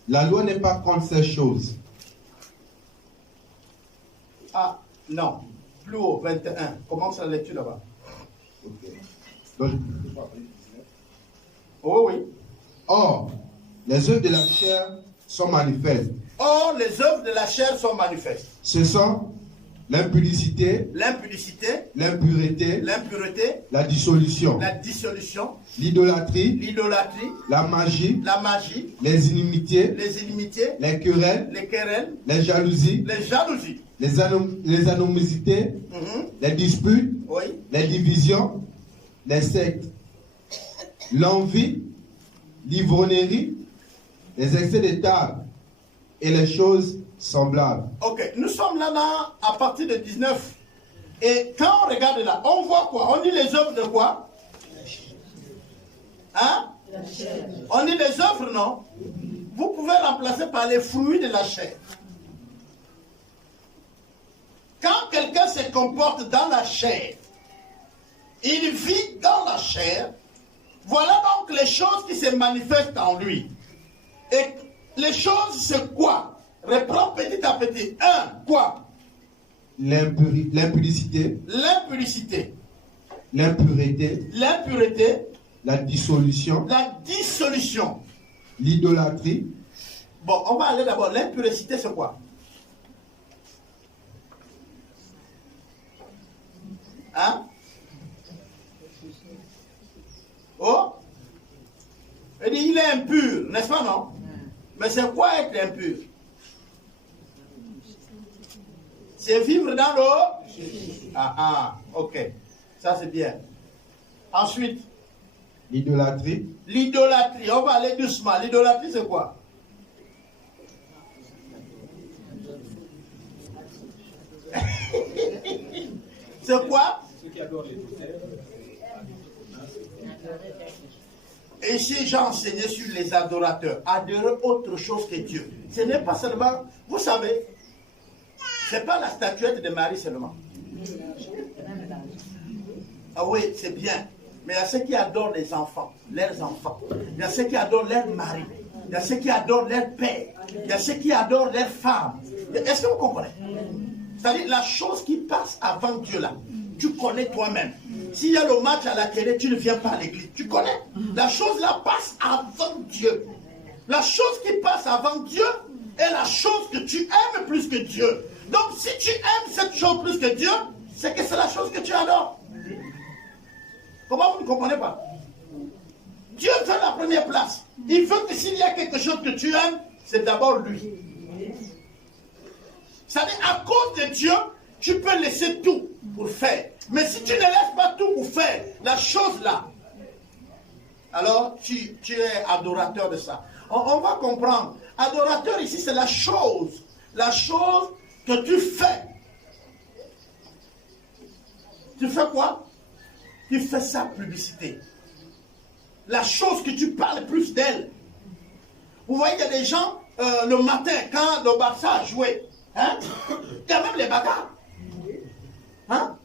La loi n'est pas contre ces choses. Ah, non. Plus haut, 21. Commence la lecture là-bas. Okay. Donc, oh oui. Or, les œuvres de la chair sont manifestes. Or, les œuvres de la chair sont manifestes. Ce sont l'impudicité, l'impureté, la dissolution, l'idolâtrie, la magie, les inimitiés, les querelles, les jalousies, les animosités, les disputes, oui, les divisions, les sectes, l'envie, l'ivrognerie, les excès de table et les choses semblables. Ok, nous sommes là à partir de 19. Et quand on regarde là, on voit quoi? On dit les œuvres de quoi? Hein? On dit les œuvres, non? Vous pouvez remplacer par les fruits de la chair. Quand quelqu'un se comporte dans la chair, il vit dans la chair, voilà donc les choses qui se manifestent en lui. Et les choses, c'est quoi? Reprends petit à petit. Quoi? L'impudicité, l'impureté, la dissolution, l'idolâtrie. Bon, on va aller d'abord. L'impurité, c'est quoi? Hein? Oh? Il est impur, n'est-ce pas, non? Mais c'est quoi être impur? C'est vivre dans l'eau? Ok. Ça, c'est bien. Ensuite? L'idolâtrie. On va aller doucement. L'idolâtrie, c'est quoi? C'est quoi? Ceux qui adorent les auteurs. Et ici, j'ai enseigné sur les adorateurs. Adorer autre chose que Dieu. Ce n'est pas seulement, vous savez, ce n'est pas la statuette de Marie seulement. Ah oui, c'est bien. Mais il y a ceux qui adorent les enfants, leurs enfants. Il y a ceux qui adorent leur mari. Il y a ceux qui adorent leur père. Il y a ceux qui adorent leurs femmes. Est-ce que vous comprenez? C'est-à-dire la chose qui passe avant Dieu là. Tu connais toi-même. S'il y a le match à la télé, tu ne viens pas à l'église. Tu connais? La chose là passe avant Dieu. La chose qui passe avant Dieu est la chose que tu aimes plus que Dieu. Donc si tu aimes cette chose plus que Dieu, c'est que c'est la chose que tu adores. Comment vous ne comprenez pas? Dieu veut la première place. Il veut que s'il y a quelque chose que tu aimes, c'est d'abord lui. C'est-à-dire, à cause de Dieu, tu peux laisser tout pour faire. Mais si tu ne laisses pas tout pour faire, la chose là, alors tu es adorateur de ça. On va comprendre. Adorateur ici, c'est la chose que tu fais. Tu fais quoi? Tu fais sa publicité. La chose que tu parles plus d'elle. Vous voyez, il y a des gens, le matin, quand le Barça a joué, hein, il y a même les bagarres. Hein?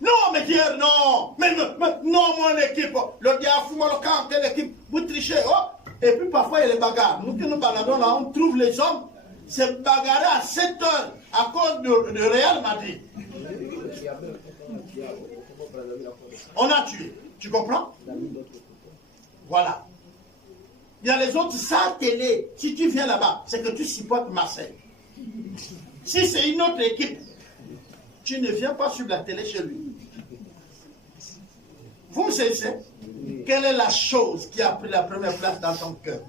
Non, mais hier, non. Mais non, mon équipe. Le diable, le camp, quelle équipe? Vous trichez. Oh. Et puis parfois, il y a les bagarres. Nous qui nous baladons là, on trouve les hommes se bagarrer à 7 heures à cause de Real Madrid. On a tué. Tu comprends? Voilà. Il y a les autres salles télé. Si tu viens là-bas, c'est que tu supportes Marseille. Si c'est une autre équipe, tu ne viens pas sur la télé chez lui. Vous me saisissez? Quelle est la chose qui a pris la première place dans ton cœur?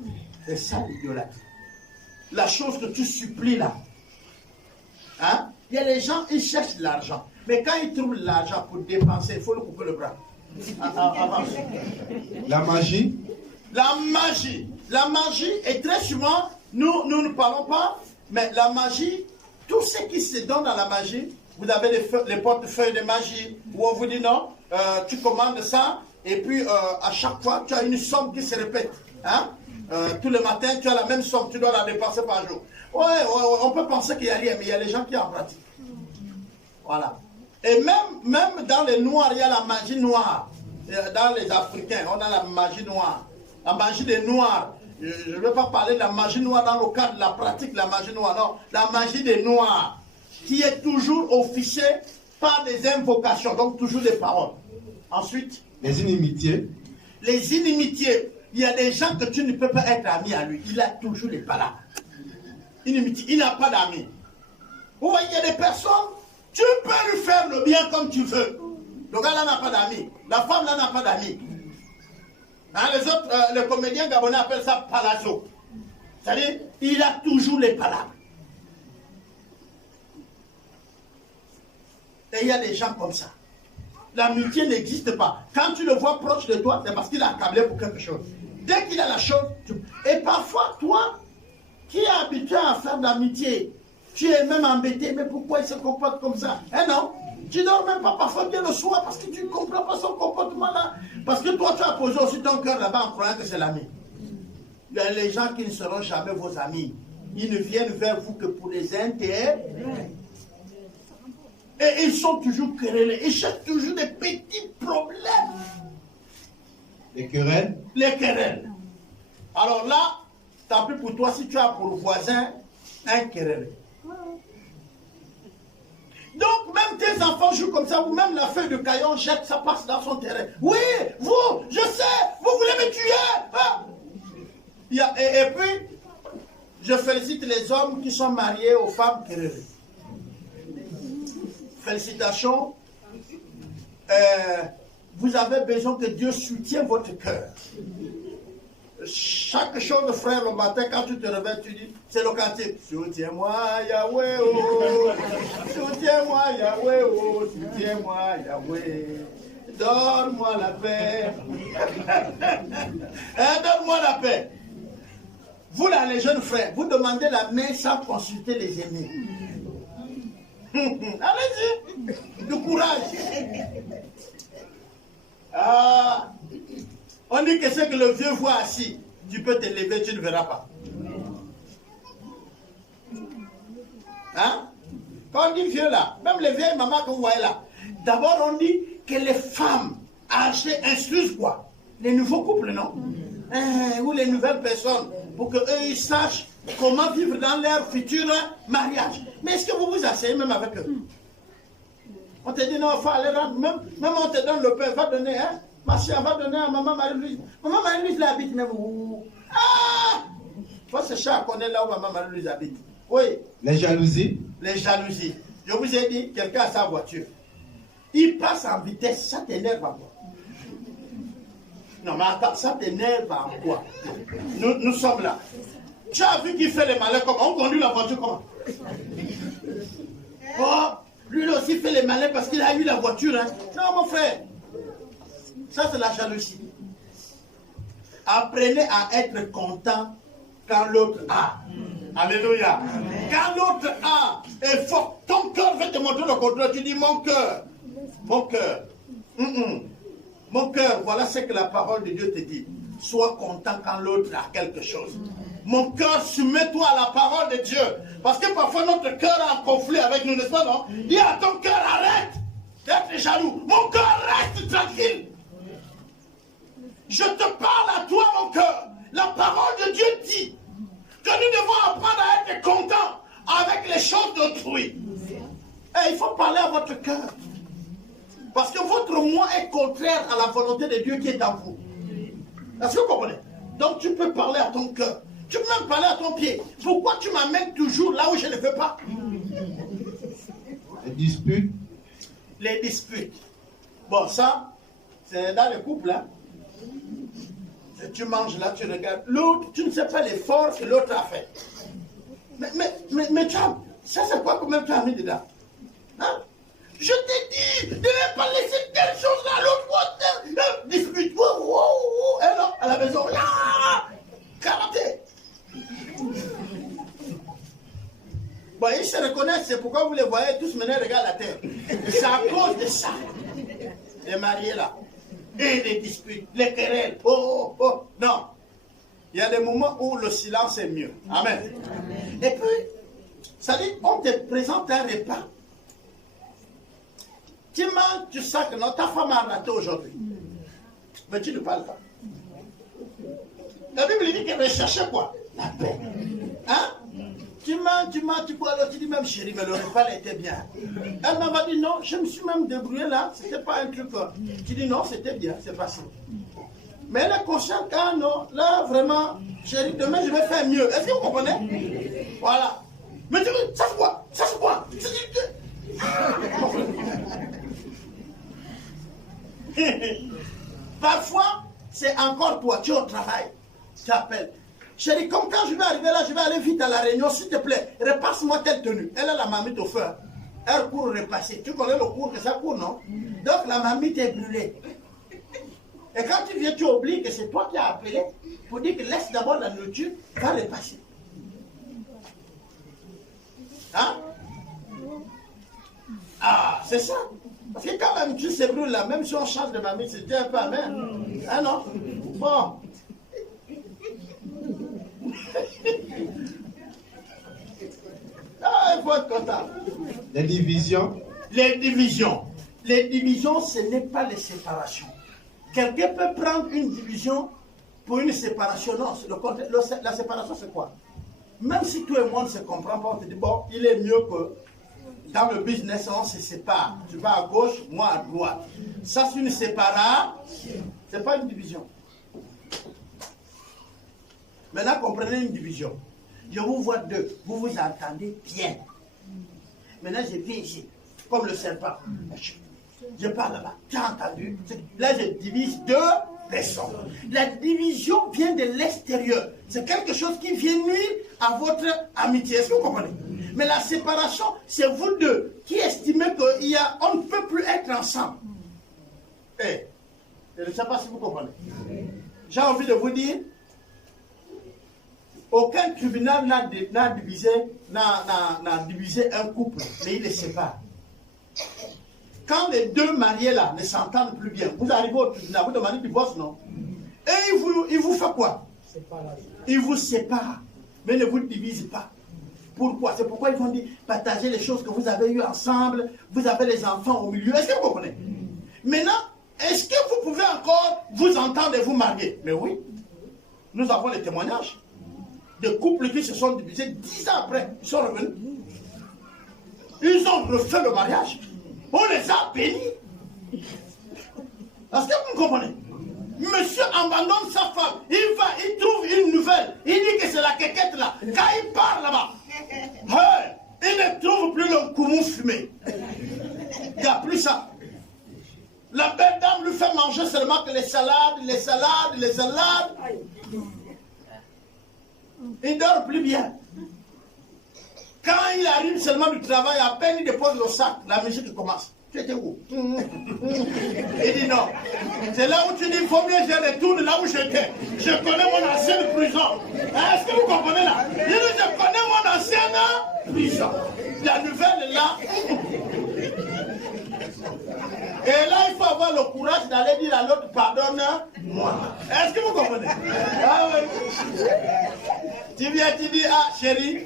C'est ça l'idolâtrie. La chose que tu supplies là. Hein? Il y a les gens, ils cherchent de l'argent. Mais quand ils trouvent l'argent pour dépenser, il faut le couper le bras. Avance. La magie. La magie. La magie, et très souvent, nous ne parlons pas, mais la magie, tout ce qui se donne dans la magie, vous avez les portefeuilles de magie, où on vous dit non, tu commandes ça, et puis à chaque fois, tu as une somme qui se répète. Hein? Tout le matin, tu as la même somme, tu dois la dépenser par jour. Ouais, on peut penser qu'il n'y a rien, mais il y a les gens qui en pratiquent. Voilà. Et même dans les noirs, il y a la magie noire. Dans les Africains, on a la magie noire. La magie des noirs. Je ne veux pas parler de la magie noire dans le cadre de la pratique de la magie noire. Non, la magie des noirs, qui est toujours officiée par des invocations, donc toujours des paroles. Ensuite, les inimitiés. Les inimitiés. Il y a des gens que tu ne peux pas être ami à lui. Il a toujours des palabres. Inimitié. Il n'a pas d'amis. Vous voyez, il y a des personnes, tu peux lui faire le bien comme tu veux. Le gars là n'a pas d'amis. La femme là n'a pas d'amis. Hein, les autres, le comédien gabonais appelle ça palazzo. C'est-à-dire, il a toujours les palabres. Et il y a des gens comme ça. L'amitié n'existe pas. Quand tu le vois proche de toi, c'est parce qu'il a accablé pour quelque chose. Dès qu'il a la chose, et parfois, toi, qui es habitué à faire de l'amitié, tu es même embêté, mais pourquoi il se comporte comme ça? Eh non, tu dors même pas parfois bien le soir parce que tu ne comprends pas son comportement là. Parce que toi, tu as posé aussi ton cœur là-bas en croyant que c'est l'ami. Il y a les gens qui ne seront jamais vos amis. Ils ne viennent vers vous que pour les intérêts. Et ils sont toujours querellés. Ils cherchent toujours des petits problèmes. Les querelles. Les querelles. Alors là, tant pis pour toi si tu as pour voisin un querellé. Donc même tes enfants jouent comme ça, ou même la feuille de caillon jette, ça passe dans son terrain. Oui, vous, je sais, vous voulez me tuer. Ah. Et puis, je félicite les hommes qui sont mariés aux femmes querellées. Félicitations. Vous avez besoin que Dieu soutienne votre cœur. Chaque chose, frère, le matin, quand tu te réveilles, tu dis, c'est le cantique. Soutiens-moi, Yahweh, oh. Soutiens-moi, Yahweh, oh. Soutiens-moi, Yahweh. Donne-moi la paix. Donne-moi la paix. Vous là, les jeunes frères, vous demandez la main sans consulter les aînés. Allez-y, du courage. On dit que c'est que le vieux voit assis. Tu peux te lever, tu ne verras pas. Hein? Quand on dit vieux là, même les vieilles mamans que vous voyez là, d'abord on dit que les femmes âgées instruisent quoi? Les nouveaux couples, non? Ou les nouvelles personnes, pour qu'eux ils sachent comment vivre dans leur futur mariage. Mais est-ce que vous vous asseyez même avec eux? On te dit non, il faut aller rendre, même on te donne le pain, va donner, hein? Ma soeur va donner à maman Marie-Louise. Maman Marie-Louise l'habite même où? Ah! Faut se chercher à connaître là où maman Marie-Louise habite. Oui. Les jalousies. Les jalousies. Je vous ai dit, quelqu'un a sa voiture. Il passe en vitesse, ça t'énerve en quoi? Non, mais attends, ça t'énerve en quoi? Nous sommes là. Tu as vu qu'il fait les malins comment? On conduit la voiture comment? Oh, lui aussi fait les malins parce qu'il a eu la voiture. Hein? Non, mon frère. Ça, c'est la jalousie. Apprenez à être content quand l'autre a. Alléluia. Quand l'autre a est fort, ton cœur veut te montrer le contraire. Tu dis mon cœur. Mon cœur, voilà ce que la parole de Dieu te dit. Sois content quand l'autre a quelque chose. Mon cœur, soumets-toi à la parole de Dieu. Parce que parfois notre cœur est en conflit avec nous, n'est-ce pas, non? Dis à ton cœur, arrête d'être jaloux. Mon cœur, reste tranquille. Je te parle à toi, mon cœur. La parole de Dieu dit que nous devons apprendre à être contents avec les choses d'autrui. Et il faut parler à votre cœur. Parce que votre moi est contraire à la volonté de Dieu qui est en vous. Est-ce que vous comprenez? Donc tu peux parler à ton cœur. Tu peux même parler à ton pied. Pourquoi tu m'amènes toujours là où je ne veux pas? Les disputes. Les disputes. Bon, ça, c'est dans le couple. Hein? Tu manges là, tu regardes. L'autre, tu ne sais pas l'effort que l'autre a fait. Mais tu as, ça c'est quoi quand même tu as mis dedans? Hein? Je t'ai dit de ne pas laisser telle chose là, l'autre dispute. Et là, à la maison, là, karaté. Bon, ils se reconnaissent, c'est pourquoi vous les voyez tous mener regarder la terre. C'est à cause de ça. Les mariés là. Et les disputes, les querelles. Non. Il y a des moments où le silence est mieux. Amen. Et puis, ça dit, on te présente un repas. Tu manges, tu sais que non, ta femme a raté aujourd'hui. Mais tu ne parles pas. La Bible dit qu'elle recherchait quoi? La paix. Hein? Tu manges, tu bois, alors tu dis même chérie, mais le repas là était bien. Elle m'a dit non, je me suis même débrouillé là, c'était pas un truc. Tu dis non, c'était bien, c'est facile. Mais elle est consciente, ah non, là vraiment, chérie, demain je vais faire mieux. Est-ce que vous comprenez? Voilà. Mais tu dis, ça c'est quoi? Ça c'est quoi? Parfois, c'est encore toi, tu es au travail, tu appelles. Chérie, comme quand je vais arriver là, je vais aller vite à la réunion, s'il te plaît, repasse-moi telle tenue. Elle a la marmite au feu. Elle court repasser. Tu connais le cours que ça court, non? Donc la marmite est brûlée. Et quand tu viens, tu oublies que c'est toi qui as appelé pour dire que laisse d'abord la nourriture, va repasser. Hein? Ah, c'est ça. Parce que quand même tu se brûle là, même si on change de marmite, c'est déjà un peu amer. Hein, non? Bon. Ah, il faut être content. Les divisions. Les divisions. Les divisions, ce n'est pas les séparations. Quelqu'un peut prendre une division pour une séparation. Non, c'est le contraire. La séparation, c'est quoi? Même si tout le monde ne se comprend pas, on te dit, bon, il est mieux que dans le business, on se sépare. Tu vas à gauche, moi à droite. Ça, c'est une séparation. Ce n'est pas une division. Maintenant, comprenez une division. Je vous vois deux. Vous vous entendez bien. Maintenant, je viens ici, comme le serpent. Je parle là-bas. Tu as entendu? Là, je divise deux personnes. La division vient de l'extérieur. C'est quelque chose qui vient nuire à votre amitié. Est-ce que vous comprenez? Mais la séparation, c'est vous deux qui estimez qu'on ne peut plus être ensemble. Eh, je ne sais pas si vous comprenez. J'ai envie de vous dire, aucun tribunal n'a divisé un couple, mais il les sépare. Quand les deux mariés là ne s'entendent plus bien, vous arrivez au tribunal, vous demandez divorce, non? Et il vous fait quoi? Il vous sépare, mais ne vous divise pas. Pourquoi? C'est pourquoi ils vont dire partager les choses que vous avez eues ensemble, vous avez les enfants au milieu. Est-ce que vous comprenez? Maintenant, est-ce que vous pouvez encore vous entendre et vous marier? Mais oui, nous avons les témoignages de couples qui se sont divisés 10 ans après, ils sont revenus. Ils ont refait le mariage. On les a bénis. Est-ce que vous me comprenez? Monsieur abandonne sa femme. Il trouve une nouvelle. Il dit que c'est la quéquette là. Quand il part là-bas, il ne trouve plus le koumou fumé. Il n'y a plus ça. La belle dame lui fait manger seulement que les salades. Il ne dort plus bien. Quand il arrive seulement du travail, à peine il dépose le sac, la musique commence. Tu étais où? Il dit non. C'est là où tu dis, il faut mieux que je retourne là où j'étais. Je connais mon ancienne prison. Hein, est-ce que vous comprenez là? Il dit, je connais mon ancienne prison. La nouvelle est là. Et là, il faut avoir le courage d'aller dire à l'autre, pardonne-moi. Est-ce que vous comprenez? Ah oui. Tu viens, tu dis, ah chérie,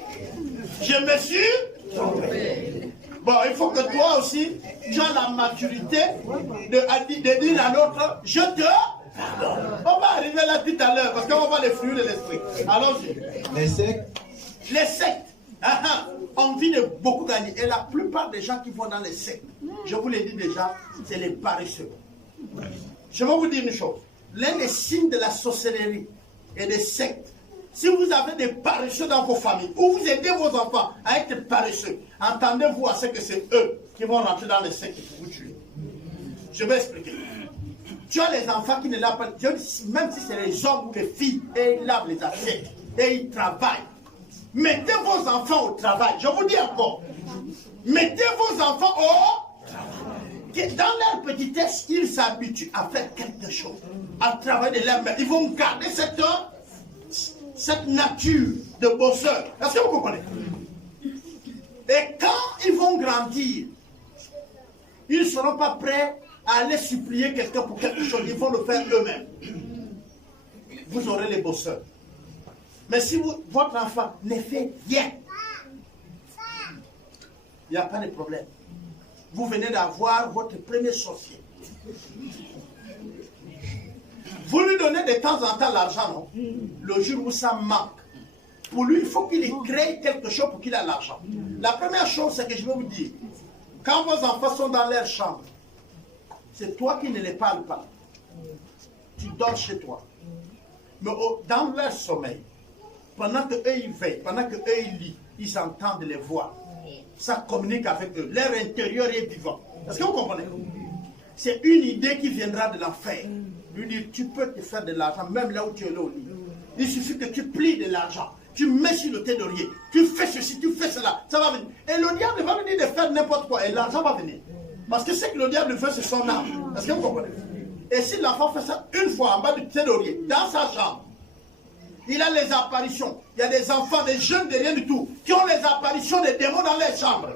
je me suis trompé. Bon, il faut que toi aussi, tu aies la maturité de dire à l'autre, je te pardonne. On va arriver là tout à l'heure, parce qu'on va voir les fruits de l'esprit. Allons-y. Les sectes. Les sectes. On vit de beaucoup gagner. Et la plupart des gens qui vont dans les sectes, je vous l'ai dit déjà, c'est les paresseux. Je vais vous dire une chose. L'un des signes de la sorcellerie et des sectes, si vous avez des paresseux dans vos familles, ou vous aidez vos enfants à être paresseux, entendez-vous à ce que c'est eux qui vont rentrer dans les sectes pour vous tuer. Je vais expliquer. Tu as les enfants qui ne lavent pas, même si c'est les hommes ou les filles, et ils lavent les assiettes, et ils travaillent. Mettez vos enfants au travail. Je vous dis encore. Mettez vos enfants au travail. Dans leur petitesse, ils s'habituent à faire quelque chose, à travailler de leur main. Ils vont garder cette nature de bosseur. Est-ce que vous comprenez? Et quand ils vont grandir, ils ne seront pas prêts à aller supplier quelqu'un pour quelque chose. Ils vont le faire eux-mêmes. Vous aurez les bosseurs. Mais si votre enfant ne fait rien, il n'y a pas de problème. Vous venez d'avoir votre premier sorcier. Vous lui donnez de temps en temps l'argent, non? Le jour où ça manque. Pour lui, il faut qu'il crée quelque chose pour qu'il ait l'argent. La première chose, c'est que je vais vous dire, quand vos enfants sont dans leur chambre, c'est toi qui ne les parles pas. Tu dors chez toi. Mais dans leur sommeil, pendant qu'eux ils veillent, pendant qu'eux ils lisent, ils entendent les voix. Ça communique avec eux. Leur intérieur est vivant. Est-ce que vous comprenez? C'est une idée qui viendra de l'enfer. Lui dire, tu peux te faire de l'argent même là où tu es là au lit. Il suffit que tu plies de l'argent. Tu mets sur le thé d'oreiller. Tu fais ceci, tu fais cela. Ça va venir. Et le diable va venir de faire n'importe quoi. Et l'argent va venir. Parce que ce que le diable veut, c'est son âme. Est-ce que vous comprenez? Et si l'enfant fait ça une fois en bas du thé d'oreiller, dans sa chambre, il a les apparitions. Il y a des enfants, des jeunes, de rien du tout, qui ont les apparitions des démons dans les chambres.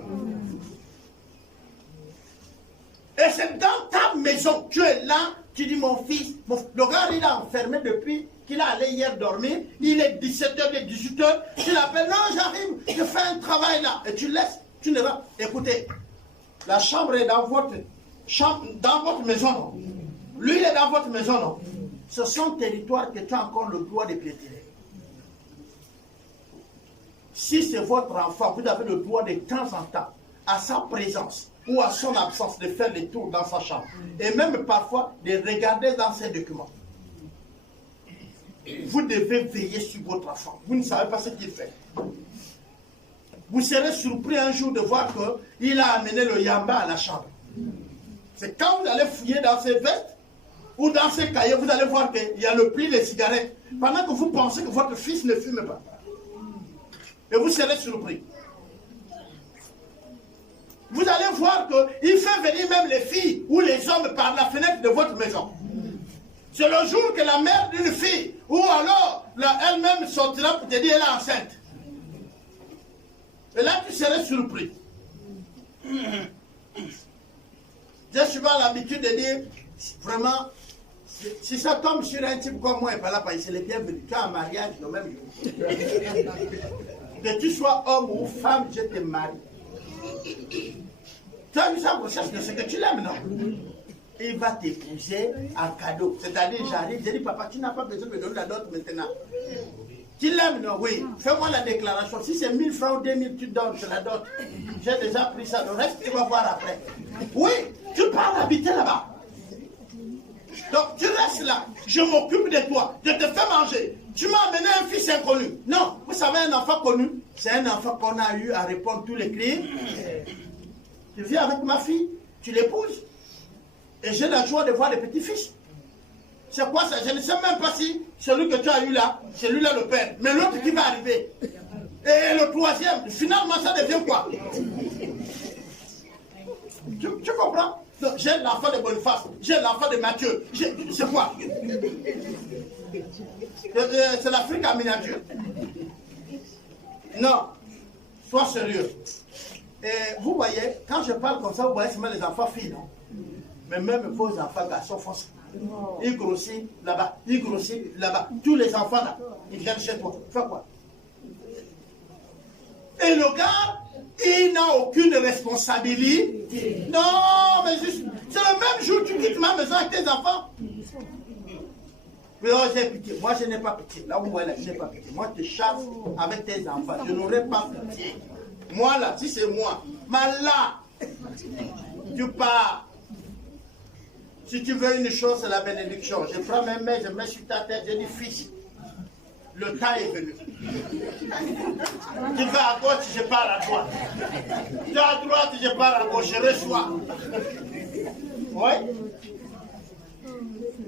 Et c'est dans ta maison, tu es là, tu dis mon fils, le gars il est enfermé depuis qu'il est allé hier dormir, il est 17h, il est 18h, tu l'appelles, non j'arrive, je fais un travail là, et tu laisses, tu ne vas, écoutez, la chambre est dans votre maison, non? Lui il est dans votre maison, non? C'est son territoire que tu as encore le droit de piétiner. Si c'est votre enfant, vous avez le droit de temps en temps, à sa présence ou à son absence, de faire les tours dans sa chambre. Et même parfois de regarder dans ses documents. Vous devez veiller sur votre enfant. Vous ne savez pas ce qu'il fait. Vous serez surpris un jour de voir qu'il a amené le yamba à la chambre. C'est quand vous allez fouiller dans ses vestes ou dans ses cahiers, vous allez voir qu'il y a le pli des cigarettes. Pendant que vous pensez que votre fils ne fume pas. Et vous serez surpris. Vous allez voir qu'il fait venir même les filles ou les hommes par la fenêtre de votre maison. C'est le jour que la mère d'une fille, ou alors elle-même sortira pour te dire qu'elle est enceinte. Et là, tu serais surpris. J'ai souvent l'habitude de dire, vraiment, si ça tombe sur un type comme moi et pas là, c'est le bienvenu. Tu as un mariage le même jour. Que tu sois homme ou femme, je te marie. Tu as vu ça pour chercher ce que tu l'aimes, non? Il va t'épouser en cadeau. C'est-à-dire, j'arrive, je dis, papa, tu n'as pas besoin de me donner la dot maintenant. Tu l'aimes, non? Oui. Fais-moi la déclaration. Si c'est 1000 francs ou 2000, tu donnes, c'est la dot. J'ai déjà pris ça. Le reste, tu vas voir après. Oui, tu pars habiter là-bas. Donc, tu restes là. Je m'occupe de toi. Je te fais manger. Tu m'as amené un fils inconnu. Non, vous savez, un enfant connu, c'est un enfant qu'on a eu à répondre tous les cris. Tu viens avec ma fille, tu l'épouses. Et j'ai la joie de voir les petits-fils. C'est quoi ça? Je ne sais même pas si celui que tu as eu là, c'est lui-là le père. Mais l'autre qui va arriver. Et le troisième, finalement, ça devient quoi? Tu Tu comprends? J'ai l'enfant de Boniface, j'ai l'enfant de Matthieu. C'est quoi? C'est l'Afrique en miniature. Non, sois sérieux. Et vous voyez, quand je parle comme ça, vous voyez seulement les enfants filles, non? Mais même vos enfants garçons font ça. Ils grossissent là-bas, ils grossissent là-bas. Tous les enfants là, ils viennent chez toi. Fais quoi? Et le gars, il n'a aucune responsabilité. Non, mais juste, c'est le même jour que tu quittes ma maison avec tes enfants. Mais oh, j'ai pitié. Moi, je n'ai pas pitié. Là où moi, je n'ai pas pitié. Moi, je te chasse avec tes enfants. Je n'aurai pas pitié. Moi, là, si c'est moi, mais là, tu pars. Si tu veux une chose, c'est la bénédiction. Je prends mes mains, je mets sur ta tête, je dis, fils, le temps est venu. Tu vas à gauche, je pars à droite. Tu vas à droite, je pars à gauche, je reçois. Oui.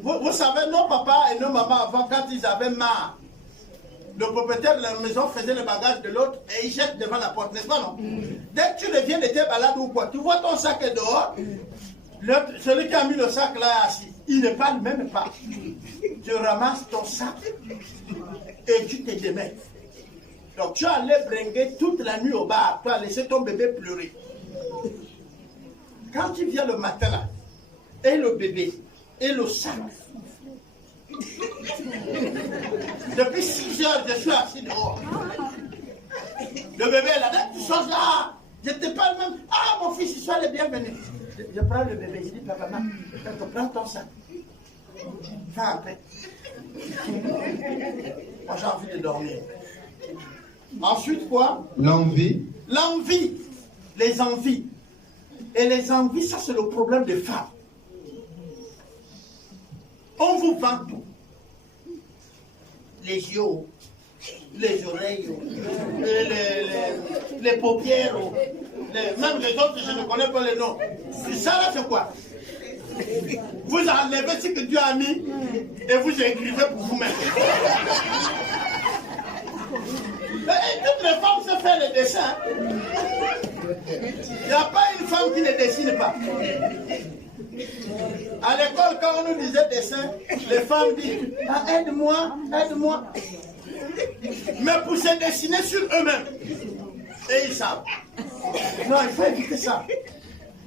Vous savez, nos papas et nos mamans, avant, quand ils avaient marre, le propriétaire de la maison faisait le bagage de l'autre et il jette devant la porte, n'est-ce pas, non? Dès que tu reviens de tes balades ou quoi, tu vois ton sac est dehors, celui qui a mis le sac là est assis. Il ne parle même pas. Tu ramasses ton sac et tu te démets. Donc tu allais bringuer toute la nuit au bar, tu as laissé ton bébé pleurer. Quand tu viens le matin là, et le bébé, et le sac, depuis 6 heures, je suis assis dehors. Le bébé est là, tu sors là, je te parle même. Ah, mon fils, sois le bienvenu. Je prends le bébé, je dis, papa, maman, prends ton sac. Fais un peu. Moi, j'ai envie de dormir. Ensuite, quoi? L'envie. L'envie. Les envies. Et les envies, ça, c'est le problème des femmes. On vous vend tout. Les yeux, les oreilles, les paupières, même les autres, je ne connais pas les noms. Ça là, c'est quoi? Vous enlevez ce que Dieu a mis et vous écrivez pour vous-même. Toutes les femmes savent faire les dessins. Il n'y a pas une femme qui ne dessine pas. À l'école, quand on nous disait dessin, les femmes disent ah, aide-moi, aide-moi. Mais pour se dessiner sur eux-mêmes. Et ils savent. Non, il faut éviter ça.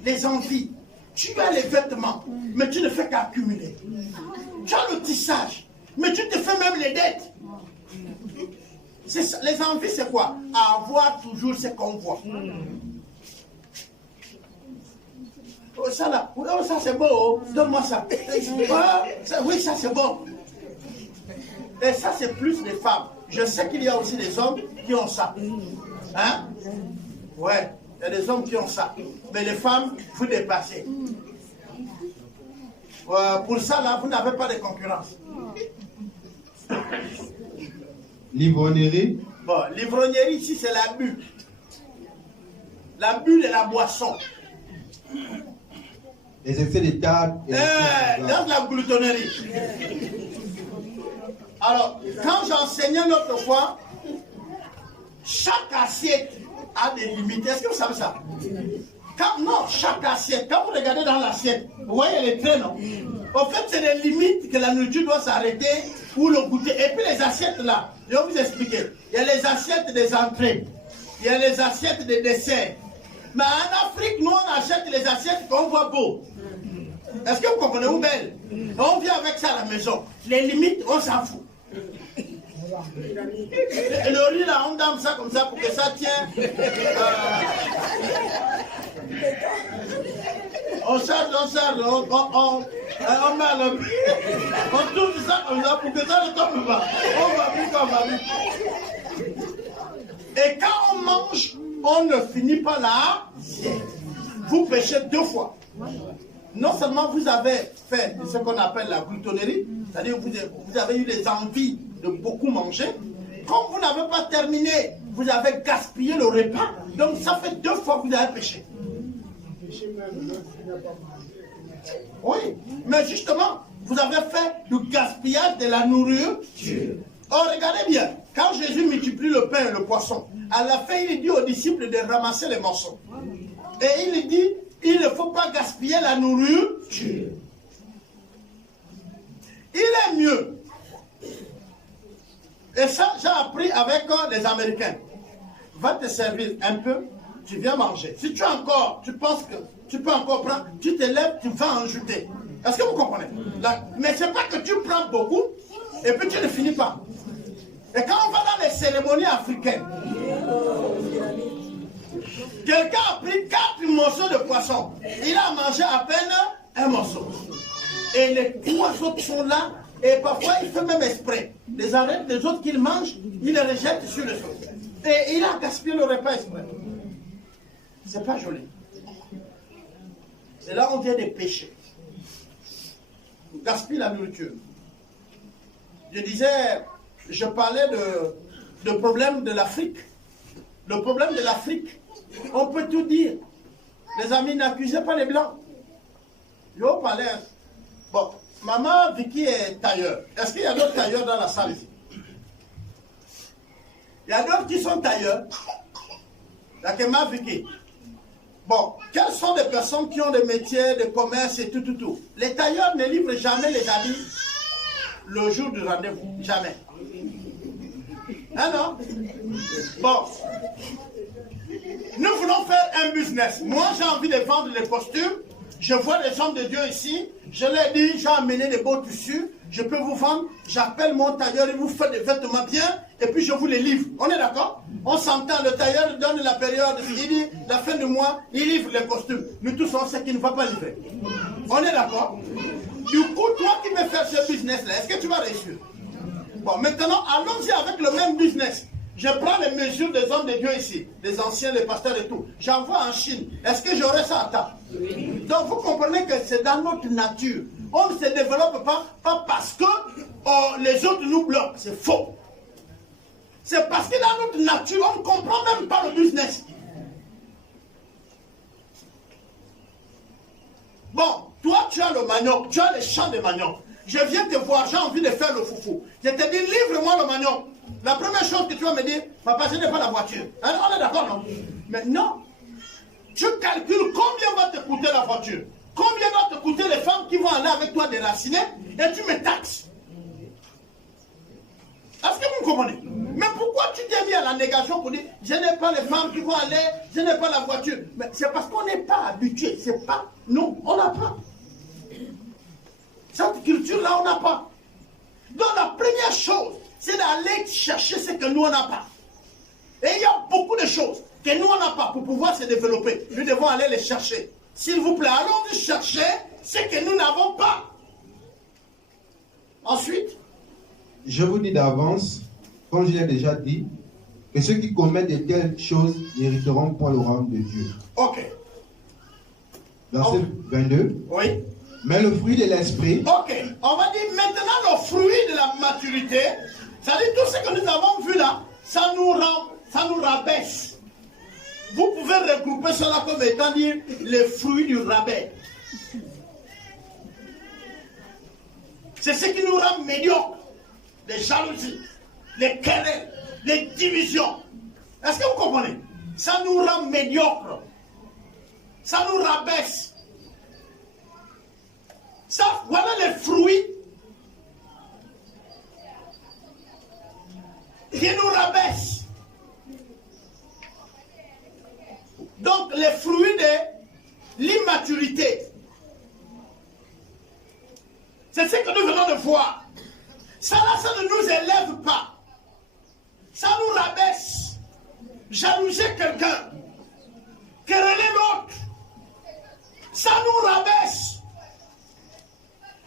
Les envies. Tu as les vêtements, mais tu ne fais qu'accumuler. Tu as le tissage, mais tu te fais même les dettes. Ça, les envies, c'est quoi? Avoir toujours ce qu'on voit. Oh, ça là, oh, ça c'est beau, oh. Donne-moi ça. Oui, ça c'est bon. Et ça c'est plus des femmes. Je sais qu'il y a aussi des hommes qui ont ça. Hein? Ouais, il y a des hommes qui ont ça. Mais les femmes, vous dépassez. Pour ça là, vous n'avez pas de concurrence. L'ivrognerie. Bon, l'ivrognerie ici c'est la bulle. La bulle et la boisson. Les excès de table. Dans la gloutonnerie. Alors, quand j'enseignais l'autre fois, chaque assiette a des limites. Est-ce que vous savez ça? Non, chaque assiette, quand vous regardez dans l'assiette, vous voyez les traits, non? En fait, c'est des limites que la nourriture doit s'arrêter pour le goûter. Et puis les assiettes là, je vais vous expliquer. Il y a les assiettes des entrées, il y a les assiettes des desserts. Mais en Afrique, nous on achète les assiettes qu'on voit beau. Est-ce que vous comprenez où belle? On vient avec ça à la maison. Les limites, on s'en fout. Et le riz là, on dame ça comme ça pour que ça tienne. On charge, on met le on touche ça comme ça pour que ça ne tombe pas. On va vite, on va vite. Et quand on mange, on ne finit pas là. Vous péchez 2 fois. Non seulement vous avez fait ce qu'on appelle la gloutonnerie, c'est-à-dire vous avez eu les envies de beaucoup manger. Comme vous n'avez pas terminé, vous avez gaspillé le repas. Donc ça fait 2 fois que vous avez péché. Oui, mais justement, vous avez fait du gaspillage de la nourriture. Oh, regardez bien, quand Jésus multiplie le pain et le poisson, à la fin, il dit aux disciples de ramasser les morceaux. Et il dit, il ne faut pas gaspiller la nourriture. Il est mieux. Et ça, j'ai appris avec les Américains. Va te servir un peu, tu viens manger. Si tu penses que tu peux encore prendre, tu te lèves, tu vas en jeter. Est-ce que vous comprenez? Mais ce n'est pas que tu prends beaucoup et puis tu ne finis pas. Et quand on va dans les cérémonies africaines, quelqu'un a pris 4 morceaux de poisson. Il a mangé à peine un morceau. Et les 3 autres sont là. Et parfois, il fait même exprès. Les arêtes des autres qu'il mange, il les rejette sur le sol. Et il a gaspillé le repas exprès. C'est pas joli. C'est là où on vient des péchés. On gaspille la nourriture. Je parlais de problème de l'Afrique. Le problème de l'Afrique, on peut tout dire. Les amis, n'accusez pas les Blancs. Je vous parlais. Bon, maman Vicky est tailleur. Est-ce qu'il y a d'autres tailleurs dans la salle ici? Il y a d'autres qui sont tailleurs. Il y a que ma Vicky. Bon, quelles sont les personnes qui ont des métiers, des commerces et tout? Les tailleurs ne livrent jamais les habits le jour du rendez-vous. Jamais. Hein, non? Bon. Nous voulons faire un business. Moi, j'ai envie de vendre les costumes. Je vois les hommes de Dieu ici. Je leur dis, j'ai amené des beaux tissus. Je peux vous vendre. J'appelle mon tailleur. Il vous fait des vêtements bien. Et puis, je vous les livre. On est d'accord? On s'entend. Le tailleur donne la période. Il dit, la fin du mois, il livre les costumes. Nous tous, on sait qu'il ne va pas livrer. On est d'accord? Du coup, toi qui veux faire ce business-là, est-ce que tu vas réussir? Bon, maintenant, allons-y avec le même business. Je prends les mesures des hommes de Dieu ici, les anciens, les pasteurs et tout. J'envoie en Chine. Est-ce que j'aurai ça à temps? Oui. Donc vous comprenez que c'est dans notre nature. On ne se développe pas parce que les autres nous bloquent. C'est faux. C'est parce que dans notre nature, on ne comprend même pas le business. Bon, toi tu as le manioc, tu as les champs de manioc. Je viens te voir, j'ai envie de faire le foufou. Je te dis, livre-moi le manioc. La première chose que tu vas me dire, papa, je n'ai pas la voiture. Hein, on est d'accord, non? Mais non. Tu calcules combien va te coûter la voiture. Combien va te coûter les femmes qui vont aller avec toi déraciner et tu me taxes. Est-ce que vous me comprenez? Mais pourquoi tu t'es mis à la négation pour dire, je n'ai pas les femmes qui vont aller, je n'ai pas la voiture? Mais c'est parce qu'on n'est pas habitué. C'est pas, non, on n'a pas. Cette culture-là, on n'a pas. Donc la première chose, c'est d'aller chercher ce que nous, on n'a pas. Et il y a beaucoup de choses que nous, on n'a pas pour pouvoir se développer. Nous devons aller les chercher. S'il vous plaît, allons-y chercher ce que nous n'avons pas. Ensuite, je vous dis d'avance, comme je l'ai déjà dit, que ceux qui commettent de telles choses n'hériteront pas le royaume de Dieu. Ok. Verset 22. Oui. Mais le fruit de l'esprit. Ok. On va dire maintenant le fruit de la maturité. C'est-à-dire tout ce que nous avons vu là, ça nous rabaisse. Vous pouvez regrouper cela comme étant dire les fruits du rabais. C'est ce qui nous rend médiocres. Les jalousies, les querelles, les divisions. Est-ce que vous comprenez? Ça nous rend médiocres. Ça nous rabaisse. Ça, voilà les fruits qui nous rabaissent. Donc, les fruits de l'immaturité. C'est ce que nous venons de voir. Ça là, ça ne nous élève pas. Ça nous rabaisse. Jalouser quelqu'un. Quereller l'autre. Ça nous rabaisse.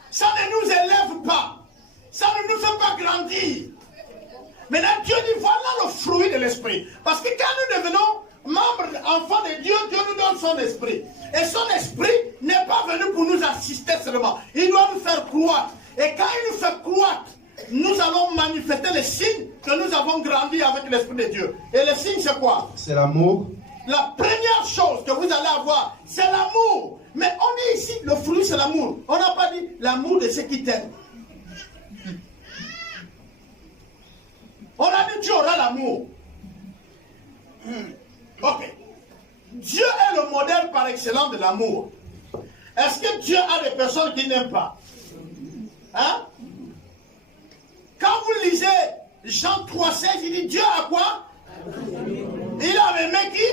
Ça ne nous élève pas. Ça ne nous fait pas grandir. Maintenant, Dieu dit, voilà le fruit de l'esprit. Parce que quand nous devenons membres, enfants de Dieu, Dieu nous donne son esprit. Et son esprit n'est pas venu pour nous assister seulement. Il doit nous faire croître. Et quand il nous fait croître, nous allons manifester les signes que nous avons grandi avec l'esprit de Dieu. Et le signe, c'est quoi? C'est l'amour. La première chose que vous allez avoir, c'est l'amour. Mais on dit ici, le fruit, c'est l'amour. On n'a pas dit l'amour de ceux qui t'aiment. On a dit tu auras l'amour. Ok. Dieu est le modèle par excellence de l'amour. Est-ce que Dieu a des personnes qui n'aiment pas? Hein? Quand vous lisez Jean 3,16, il dit Dieu a quoi? Il a aimé qui?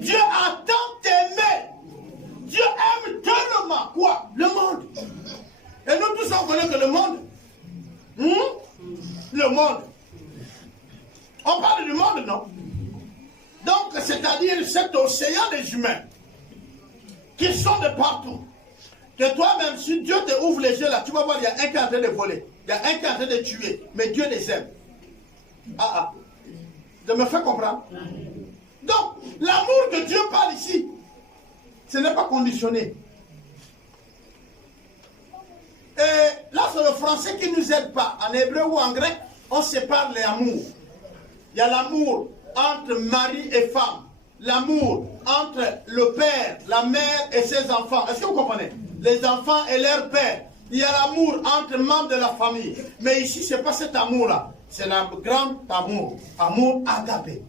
Dieu a tant aimé. Dieu aime tellement quoi? Le monde. Et nous tous on connaît que le monde. Le monde. On parle du monde, non? Donc, c'est-à-dire cet océan des humains qui sont de partout. Que toi-même, si Dieu te ouvre les yeux là, tu vas voir, il y a un qui est en train de voler, il y a un qui est en train de tuer, mais Dieu les aime. Je me fais comprendre. Donc, l'amour que Dieu parle ici, ce n'est pas conditionné. Et là, c'est le français qui ne nous aide pas. En hébreu ou en grec, on sépare les amours. Il y a l'amour entre mari et femme. L'amour entre le père, la mère et ses enfants. Est-ce que vous comprenez? Les enfants et leur père. Il y a l'amour entre membres de la famille. Mais ici, ce n'est pas cet amour-là. C'est le grand amour. Amour agapé.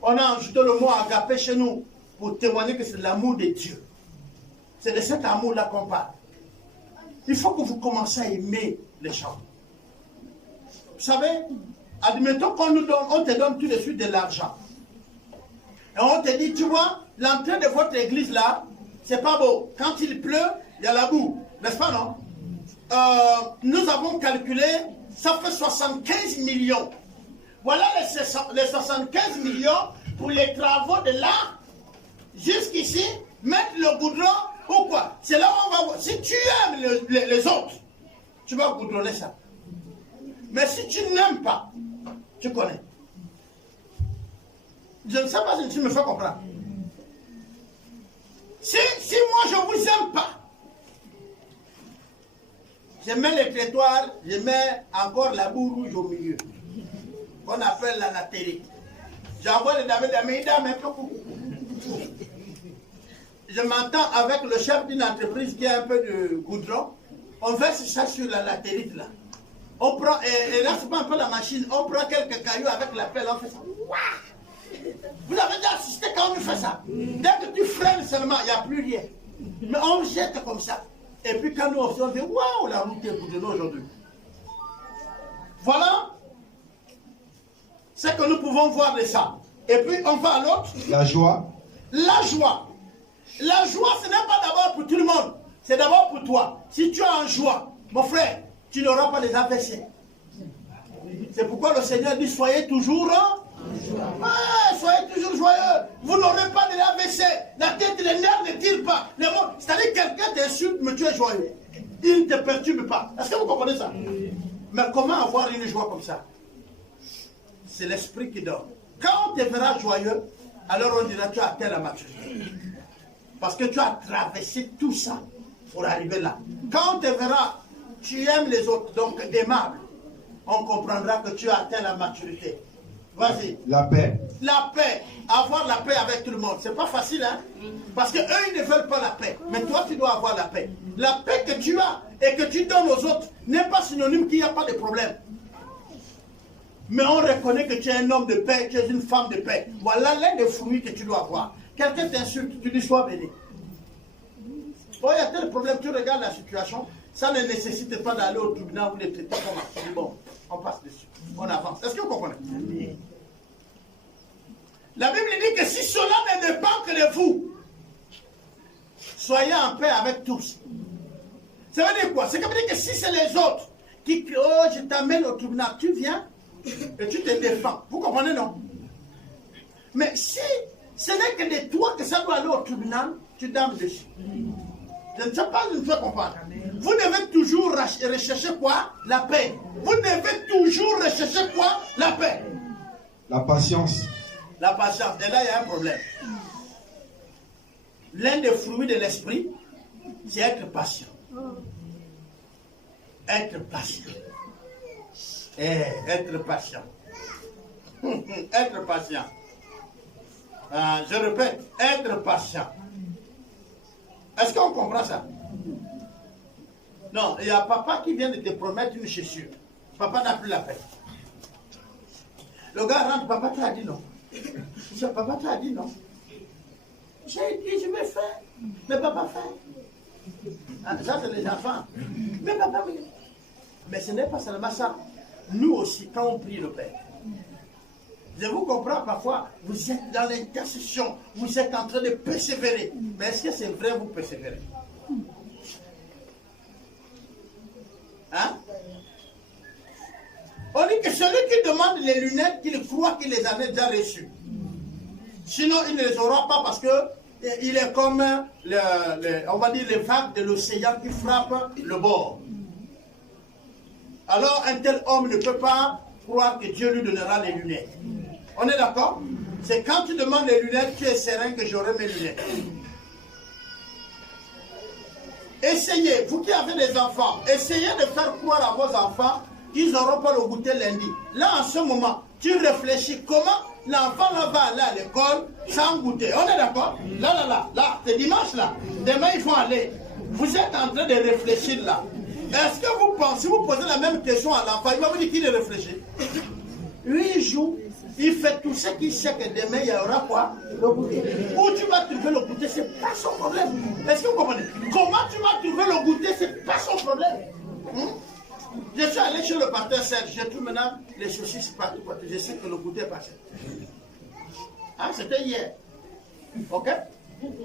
On a ajouté le mot agapé chez nous pour témoigner que c'est l'amour de Dieu. C'est de cet amour-là qu'on parle. Il faut que vous commenciez à aimer les gens. Vous savez, admettons qu'on nous donne, on te donne tout de suite de l'argent. Et on te dit, tu vois, l'entrée de votre église là, c'est pas beau. Quand il pleut, il y a la boue. N'est-ce pas, non? Nous avons calculé, ça fait 75 millions. Voilà les 75 millions pour les travaux de là, jusqu'ici, mettre le goudron ou quoi? C'est là où on va voir. Si tu aimes les autres, tu vas goudronner ça. Mais si tu n'aimes pas, tu connais. Je ne sais pas si tu me fais comprendre. Si moi je ne vous aime pas, je mets les trottoirs, je mets encore la boue rouge au milieu, qu'on appelle la latérite. J'envoie les dames, je m'entends avec le chef d'une entreprise qui a un peu de goudron, on verse ça sur la latérite là. On prend, et là c'est pas un peu la machine, on prend quelques cailloux avec la pelle, on fait ça. Vous avez déjà assisté quand on fait ça? Dès que tu freines seulement, il n'y a plus rien. Mais on jette comme ça. Et puis quand nous on dit, waouh, la route est goudronnée aujourd'hui. Voilà ce que nous pouvons voir de ça. Et puis on va à l'autre. La joie. La joie. La joie, ce n'est pas d'abord pour tout le monde. C'est d'abord pour toi. Si tu as en joie, mon frère, tu n'auras pas les AVC. C'est pourquoi le Seigneur dit, soyez toujours soyez toujours joyeux. Vous n'aurez pas de l'AVC. La tête, les nerfs ne tirent pas. C'est-à-dire que quelqu'un t'insulte, mais tu es joyeux. Il ne te perturbe pas. Est-ce que vous comprenez ça? Mais comment avoir une joie comme ça? C'est l'esprit qui dort. Quand on te verra joyeux, alors on dira tu as atteint la maturité. Parce que tu as traversé tout ça pour arriver là. Quand on te verra, tu aimes les autres, donc aimable, on comprendra que tu as atteint la maturité. Vas-y. La paix. La paix. Avoir la paix avec tout le monde. C'est pas facile, hein? Parce qu'eux, ils ne veulent pas la paix. Mais toi, tu dois avoir la paix. La paix que tu as et que tu donnes aux autres n'est pas synonyme qu'il n'y a pas de problème. Mais on reconnaît que tu es un homme de paix, tu es une femme de paix. Voilà l'un des fruits que tu dois avoir. Quelqu'un t'insulte, tu dis sois béni. Oh, il y a tel problème, tu regardes la situation, ça ne nécessite pas d'aller au tribunal ou de traiter comme ça. Bon, on passe dessus, on avance. Est-ce que vous comprenez? La Bible dit que si cela ne dépend que de vous, soyez en paix avec tous. Ça veut dire quoi? Ça veut dire que si c'est les autres qui crient, oh, je t'amène au tribunal, tu viens et tu te défends. Vous comprenez, non? Mais si ce n'est que de toi que ça doit aller au tribunal, tu dames dessus. Je ne sais pas, je ne fais comprendre. Vous devez toujours rechercher quoi? La paix. Vous devez toujours rechercher quoi? La paix. La patience. La patience. Et là, il y a un problème. L'un des fruits de l'esprit, c'est être patient. Être patient. Être patient. Être patient. Je répète, être patient. Est-ce qu'on comprend ça? Non, il y a papa qui vient de te promettre une chaussure. Papa n'a plus la paix. Le gars rentre, papa t'a dit non. Papa t'a dit non. J'ai dit, je vais faire. Mais papa fait. Ah, ça, c'est les enfants. Mais papa, mais ce n'est pas seulement ça. Nous aussi, quand on prie le Père, je vous comprends parfois, vous êtes dans l'intercession, vous êtes en train de persévérer. Mais est-ce que c'est vrai, vous persévérez? Hein? On dit que celui qui demande les lunettes, qu'il croit qu'il les avait déjà reçues. Sinon, il ne les aura pas parce que il est comme, on va dire, les vagues de l'océan qui frappent le bord. Alors, un tel homme ne peut pas croire que Dieu lui donnera les lunettes. On est d'accord? C'est quand tu demandes les lunettes, tu es serein que j'aurai mes lunettes. Essayez, vous qui avez des enfants, essayez de faire croire à vos enfants qu'ils n'auront pas le goûter lundi. Là, en ce moment, tu réfléchis comment l'enfant là va aller à l'école sans goûter. On est d'accord? Là, c'est dimanche là. Demain, il faut aller. Vous êtes en train de réfléchir là. Est-ce que vous pensez, vous posez la même question à l'enfant, il va vous dire qu'il réfléchit. Lui, il joue, il fait tout ce qu'il sait que demain, il y aura quoi? Le goûter. Où tu vas trouver le goûter, c'est pas son problème. Est-ce que vous comprenez? Comment tu vas trouver le goûter, c'est pas son problème. Je suis allé chez le pasteur Serge, j'ai tout maintenant les saucisses partout, parce que je sais que le goûter est passé. Ah, c'était hier. Ok?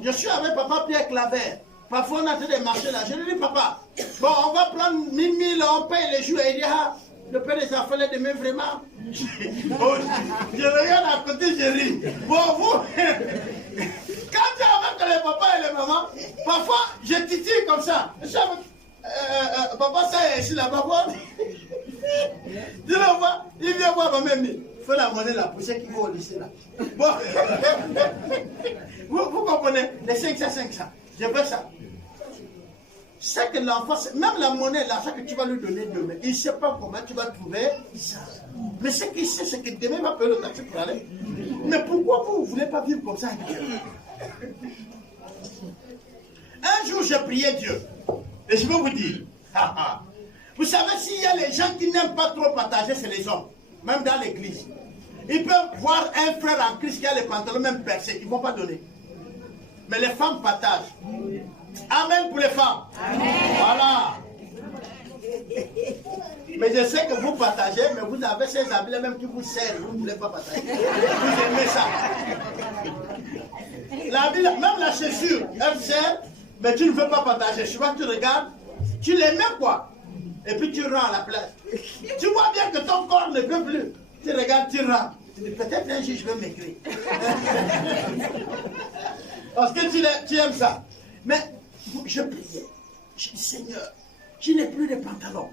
Je suis avec papa Pierre Claver. Parfois, on a fait des marchés là. Je lui dis, papa, bon, on va prendre 1000 000, on paye les jours. Et il dit, ah, le père des enfants, les demain, vraiment. Je regarde à côté, je ris. Bon, vous, quand tu es avec les papas et les mamans, parfois, je titille comme ça. Je suis avec, papa, ça est ici, là-bas. Tu le vois, il vient voir ma mère, fais la monnaie là, pour ceux qui vont au lycée là. Bon, vous comprenez, les 500, je fais ça. C'est que l'enfant, même la monnaie, l'argent que tu vas lui donner demain, il ne sait pas comment tu vas trouver ça. Mais ce qu'il sait, c'est que demain, il va payer le taxi pour aller. Mais pourquoi vous ne voulez pas vivre comme ça? Un jour, j'ai prié Dieu. Et je vais vous dire, vous savez, s'il y a les gens qui n'aiment pas trop partager, c'est les hommes, même dans l'église. Ils peuvent voir un frère en Christ qui a les pantalons même percés, ils ne vont pas donner. Mais les femmes partagent. Amen pour les femmes. Amen. Voilà. Mais je sais que vous partagez, mais vous avez ces habits même qui vous servent, vous ne voulez pas partager. Vous aimez ça. Même la chaussure, elle sert, mais tu ne veux pas partager. Souvent tu regardes, tu les mets quoi? Et puis tu rends à la place. Tu vois bien que ton corps ne peut plus. Tu regardes, tu rends. Tu dis peut-être un jour je vais m'écrire. Parce que tu aimes ça. Mais je priais. Je dis Seigneur, je n'ai plus de pantalons.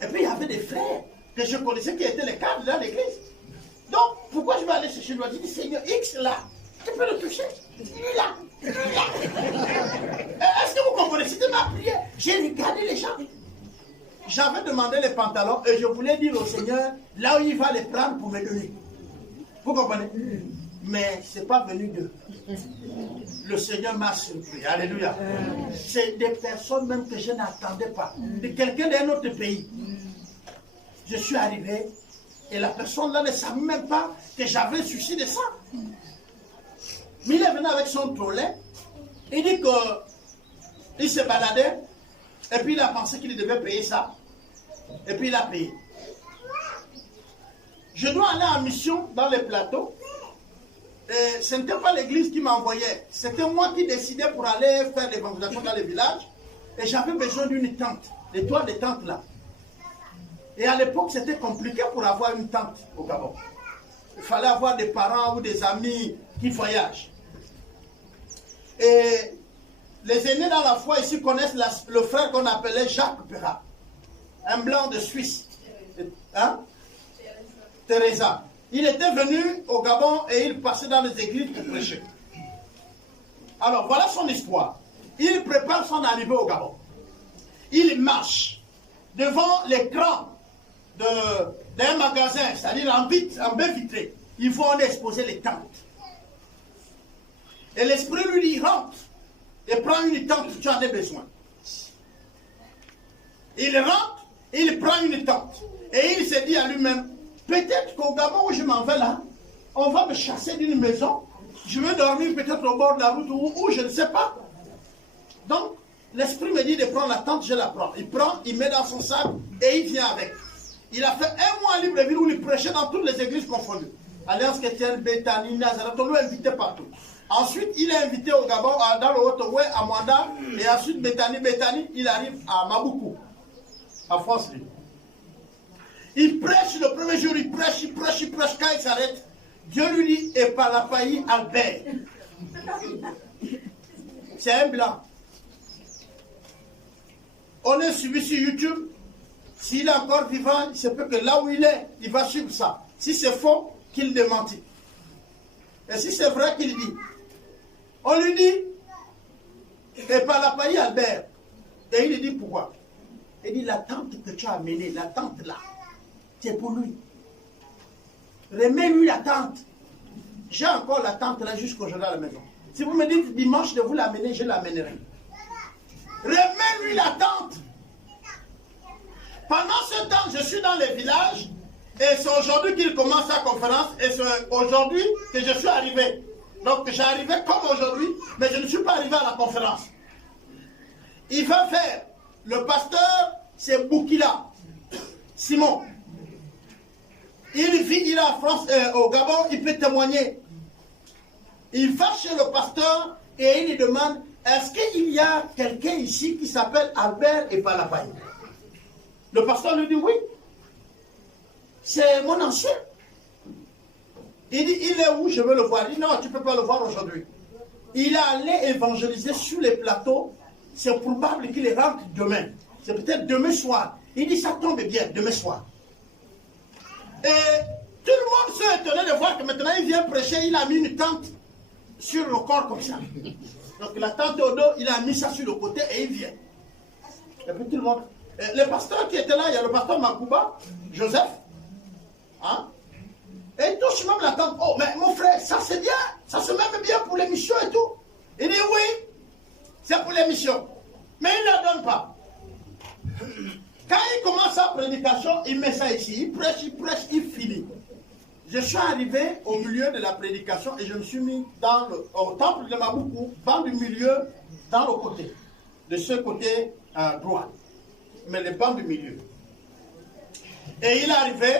Et puis il y avait des frères que je connaissais qui étaient les cadres dans l'église. Donc pourquoi je vais aller chercher lui? Je dis Seigneur, X là, tu peux le toucher. Il est là. Est-ce que vous comprenez? C'était ma prière. J'ai regardé les gens. J'avais demandé les pantalons et je voulais dire au Seigneur là où il va les prendre pour me donner. Vous comprenez? Mais ce n'est pas venu d'eux. Le Seigneur m'a surpris. Alléluia. C'est des personnes même que je n'attendais pas. De quelqu'un d'un autre pays. Je suis arrivé et la personne là ne savait même pas que j'avais un souci de ça. Mais il est venu avec son trolley. Il dit qu'il se baladait. Et puis il a pensé qu'il devait payer ça. Et puis il a payé. Je dois aller en mission dans les plateaux. Et ce n'était pas l'église qui m'envoyait. C'était moi qui décidais pour aller faire l'évangélisation dans les villages. Et j'avais besoin d'une tente. Les toits des tentes là. Et à l'époque, c'était compliqué pour avoir une tente au Gabon. Il fallait avoir des parents ou des amis qui voyagent. Et les aînés dans la foi ici connaissent le frère qu'on appelait Jacques Perra. Un blanc de Suisse. Hein? Teresa. Il était venu au Gabon et il passait dans les églises pour prêcher. Alors voilà son histoire. Il prépare son arrivée au Gabon. Il marche devant l'écran d'un magasin, c'est-à-dire en baie vitrée. Il faut en exposer les tentes. Et l'esprit lui dit, rentre et prends une tente si tu en as besoin. Il rentre, il prend une tente. Et il se dit à lui-même, peut-être qu'au Gabon où je m'en vais là, on va me chasser d'une maison je vais dormir peut-être au bord de la route ou je ne sais pas. Donc, l'esprit me dit de prendre la tente, je la prends. Il prend, il met dans son sac et il vient avec. Il a fait 1 mois à Libreville où il prêchait dans toutes les églises confondues. Alliance chrétienne, Bethany, Nazareth, on l'a invité partout. Ensuite, il est invité au Gabon, dans le Haut-Ogooué, à Mwanda, et ensuite Bethany, il arrive à Maboukou, à France. Il prêche le premier jour, il prêche, quand il s'arrête, Dieu lui dit, et par la faillie Albert. C'est un blanc. On est suivi sur YouTube. S'il est encore vivant, il se peut que là où il est, il va suivre ça. Si c'est faux, qu'il démentit. Et si c'est vrai, qu'il dit. On lui dit, et par la faillie Albert. Et il lui dit pourquoi. Il dit, la tente que tu as amenée, la tente là, c'est pour lui. Remets-lui la tente. J'ai encore la tente là jusqu'aujourd'hui à la maison. Si vous me dites dimanche de vous l'amener, je l'amènerai. Remets-lui la tente. Pendant ce temps, je suis dans les villages et c'est aujourd'hui qu'il commence sa conférence et c'est aujourd'hui que je suis arrivé. Donc j'arrivais comme aujourd'hui, mais je ne suis pas arrivé à la conférence. Il va faire, le pasteur, c'est Boukila, Simon. Il vit, il est en France, au Gabon, il peut témoigner. Il va chez le pasteur et il lui demande, est-ce qu'il y a quelqu'un ici qui s'appelle Albert et Palapaï? Le pasteur lui dit oui. C'est mon ancien. Il dit, il est où? Je veux le voir. Il dit, non, tu ne peux pas le voir aujourd'hui. Il est allé évangéliser sur les plateaux. C'est probable qu'il rentre demain. C'est peut-être demain soir. Il dit, ça tombe bien, demain soir. Et tout le monde s'est étonné de voir que maintenant il vient prêcher, il a mis une tente sur le corps comme ça. Donc la tente au dos, il a mis ça sur le côté et il vient. Et puis tout le monde... Le pasteur qui était là, il y a le pasteur Makouba, Joseph. Hein? Et il touche même la tente. Oh, mais mon frère, ça c'est bien. Ça se met bien pour l'émission et tout. Il dit oui, c'est pour l'émission. Mais il ne la donne pas. Quand il commence sa prédication, il met ça ici. Il prêche, il finit. Je suis arrivé au milieu de la prédication et je me suis mis au temple de Maboukou, dans le milieu, dans le côté. De ce côté droit. Mais le banc du milieu. Et il est arrivé,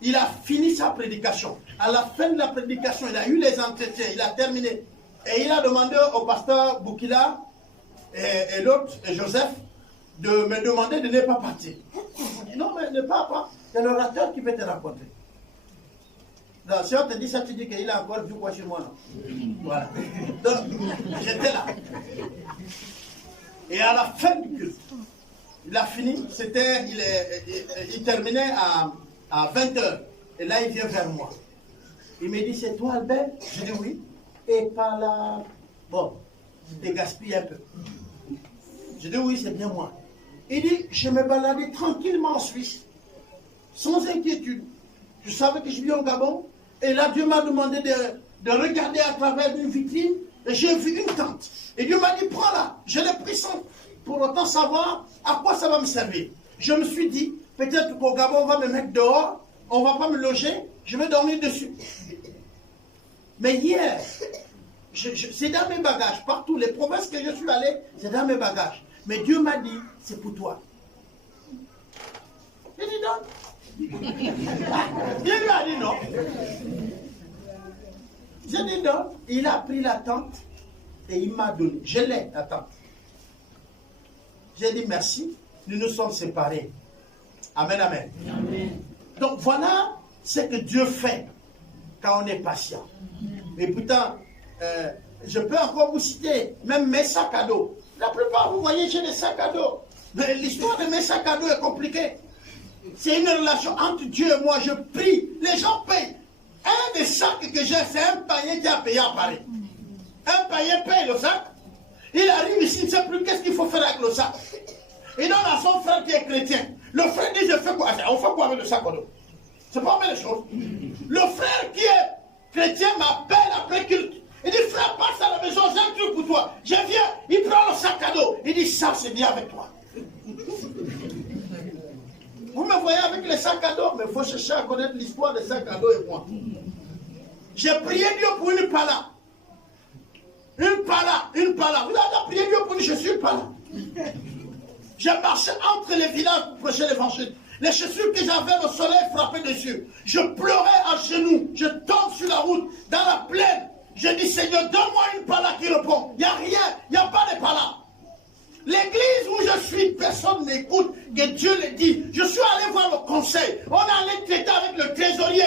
il a fini sa prédication. À la fin de la prédication, il a eu les entretiens, il a terminé. Et il a demandé au pasteur Boukila et l'autre, et Joseph, de me demander de ne pas partir. Il dit non, mais ne pars pas. C'est l'orateur qui veut te rencontrer. Donc, si on te dit ça, tu dis qu'il a encore vu quoi chez moi, non? Voilà. Donc, j'étais là. Et à la fin du culte, il a fini, il terminait à 20h. Et là, il vient vers moi. Il me dit, c'est toi, Albert? Je dis oui. Et par là, bon, je te gaspille un peu. Je dis oui, c'est bien moi. Il dit, je me baladais tranquillement en Suisse, sans inquiétude. Je savais que je vis au Gabon. Et là, Dieu m'a demandé de regarder à travers une vitrine. Et j'ai vu une tente. Et Dieu m'a dit, prends-la. Je l'ai pris sans pour autant savoir à quoi ça va me servir. Je me suis dit, peut-être qu'au Gabon, on va me mettre dehors, on ne va pas me loger, je vais dormir dessus. Mais hier, c'est dans mes bagages, partout, les provinces que je suis allé, c'est dans mes bagages. Mais Dieu m'a dit, c'est pour toi. J'ai dit non. Dieu lui a dit non. J'ai dit non. Il a pris la tente et il m'a donné. Je l'ai, la tente. J'ai dit merci, nous nous sommes séparés. Amen, amen. Amen. Donc voilà ce que Dieu fait quand on est patient. Et pourtant, je peux encore vous citer même mes sacs à dos. La plupart, vous voyez, j'ai des sacs à dos. Mais l'histoire de mes sacs à dos est compliquée. C'est une relation entre Dieu et moi. Je prie, les gens payent. Un des sacs que j'ai, c'est un païen qui a payé à Paris. Un païen paye le sac. Il arrive ici, il ne sait plus qu'est-ce qu'il faut faire avec le sac. Il donne à son frère qui est chrétien. Le frère dit, je fais quoi? On fait quoi avec le sac à dos? C'est pas mal les choses. Le frère qui est chrétien m'appelle après culte. Il dit, frère, passe à la maison, j'ai un truc pour toi. Je viens, il prend le sac à dos. Il dit, ça, c'est bien avec toi. Vous me voyez avec les sacs à dos, mais il faut chercher à connaître l'histoire des sacs à dos et moi. J'ai prié Dieu pour une pala. Une pala. Vous avez prié Dieu pour dire, je suis une pala. J'ai marché entre les villages pour prêcher l'évangile. Les chaussures que j'avais, le soleil frappait dessus. Je pleurais à genoux. Je tombe sur la route, dans la plaine. Je dis, Seigneur, donne-moi une pala qui répond. Il n'y a rien, il n'y a pas de pala. L'église où je suis, personne n'écoute que Dieu le dit. Je suis allé voir le conseil. On est allé traiter avec le trésorier.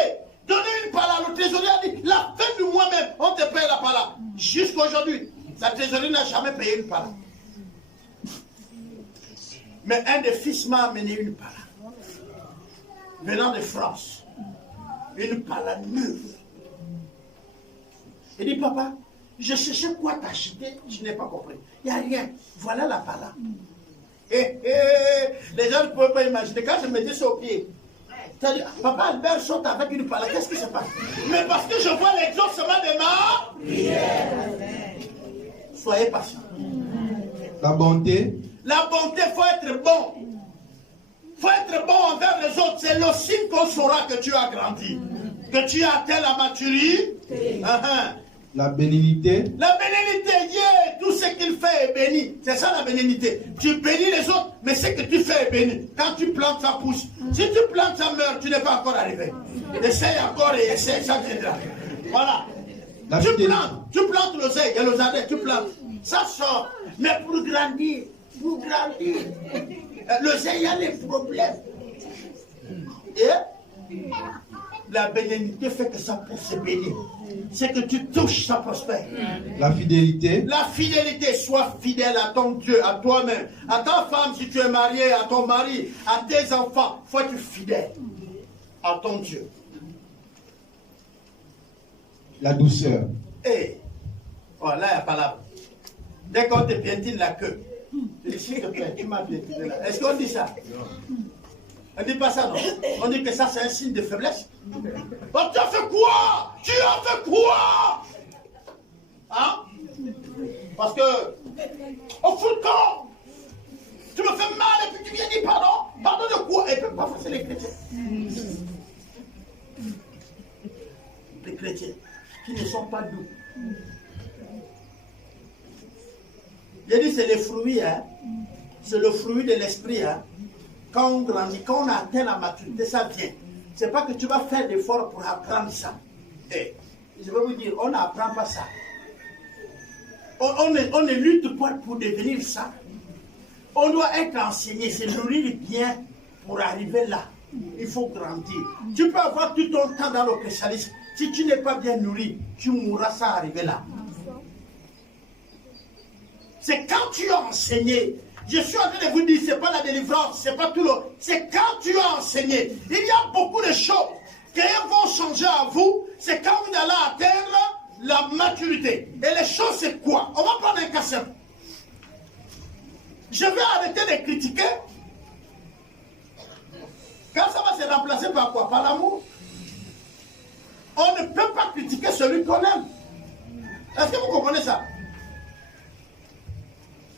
Donner une pala. Le trésorier a dit, la fin du mois même, on te paye la pala. Jusqu'à aujourd'hui, la trésorerie n'a jamais payé une pala. Mais un des fils m'a amené une pala. Venant de France. Une pala neuve. Il dit, papa, je cherchais quoi t'acheter, je n'ai pas compris. Il n'y a rien. Voilà la pala. Les gens ne peuvent pas imaginer. Quand je mettais ça au pied, dit, papa Albert saute avec une pala, qu'est-ce qui se passe? Mais parce que je vois l'exaucement de ma prière. Soyez patient. La bonté. La bonté, il faut être bon. Il faut être bon envers les autres. C'est le signe qu'on saura que tu as grandi. Que tu as atteint la maturité. La bénignité. La bénignité, yeah, tout ce qu'il fait est béni. C'est ça la bénignité. Tu bénis les autres, mais ce que tu fais est béni. Quand tu plantes, ça pousse. Si tu plantes, ça meurt, tu n'es pas encore arrivé. Essaye encore et essaye, ça viendra. Voilà. Tu plantes l'oseille, il y a l'oseille, tu plantes. Ça sort. Mais pour grandir, l'oseille, il y a les problèmes. Et la bénignité fait que ça pousse et bénit. C'est que tu touches, ça prospère. La fidélité. La fidélité, sois fidèle à ton Dieu, à toi-même, à ta femme si tu es marié, à ton mari, à tes enfants. Il faut être fidèle à ton Dieu. La douceur. Et voilà, il n'y a pas là. Dès qu'on te piétine la queue, tu dis, s'il te plaît, tu m'as piétiné là. Est-ce qu'on dit ça? On ne dit pas ça, non. On dit que ça, c'est un signe de faiblesse. Oh, tu as fait quoi? Tu as fait quoi? Hein? Parce que, au fond de camp, tu me fais mal et puis tu viens dire pardon. Pardon de quoi? Et puis parfois, c'est les chrétiens. Les chrétiens qui ne sont pas doux. J'ai dit, c'est les fruits, hein. C'est le fruit de l'esprit, hein. Quand on grandit, quand on atteint la maturité, ça vient. C'est pas que tu vas faire d'efforts pour apprendre ça. Et je vais vous dire, on n'apprend pas ça. On ne lutte pas pour devenir ça. On doit être enseigné, se nourrir bien pour arriver là. Il faut grandir. Tu peux avoir tout ton temps dans le christianisme. Si tu n'es pas bien nourri, tu mourras sans arriver là. C'est quand tu as enseigné. Je suis en train de vous dire, ce n'est pas la délivrance, ce n'est pas tout le... C'est quand tu as enseigné. Il y a beaucoup de choses qui vont changer à vous. C'est quand vous allez atteindre la maturité. Et les choses, c'est quoi? On va prendre un cas simple. Je vais arrêter de critiquer. Quand ça va se remplacer par quoi? Par l'amour. On ne peut pas critiquer celui qu'on aime. Est-ce que vous comprenez ça?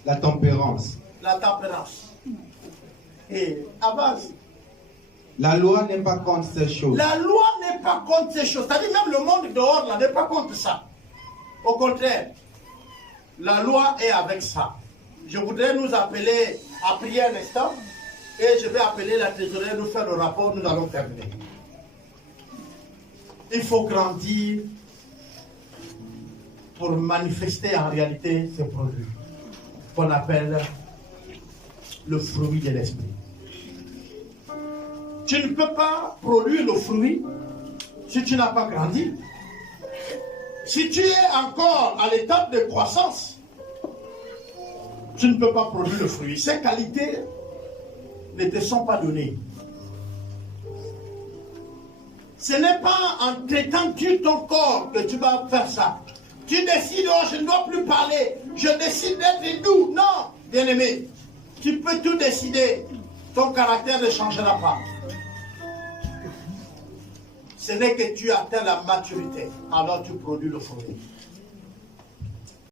La tempérance. La tempérance. Et avance. La loi n'est pas contre ces choses. La loi n'est pas contre ces choses. C'est-à-dire même le monde dehors là n'est pas contre ça. Au contraire, la loi est avec ça. Je voudrais nous appeler à prier un instant et je vais appeler la trésorière, nous faire le rapport, nous allons terminer. Il faut grandir pour manifester en réalité ces produits qu'on appelle le fruit de l'esprit. Tu ne peux pas produire le fruit si tu n'as pas grandi. Si tu es encore à l'étape de croissance, tu ne peux pas produire le fruit. Ces qualités ne te sont pas données. Ce n'est pas en traitant ton corps que tu vas faire ça. Tu décides, oh, je ne dois plus parler, je décide d'être doux. Non, bien-aimé, tu peux tout décider. Ton caractère ne changera pas. Ce n'est que tu atteins la maturité, alors tu produis le fruit.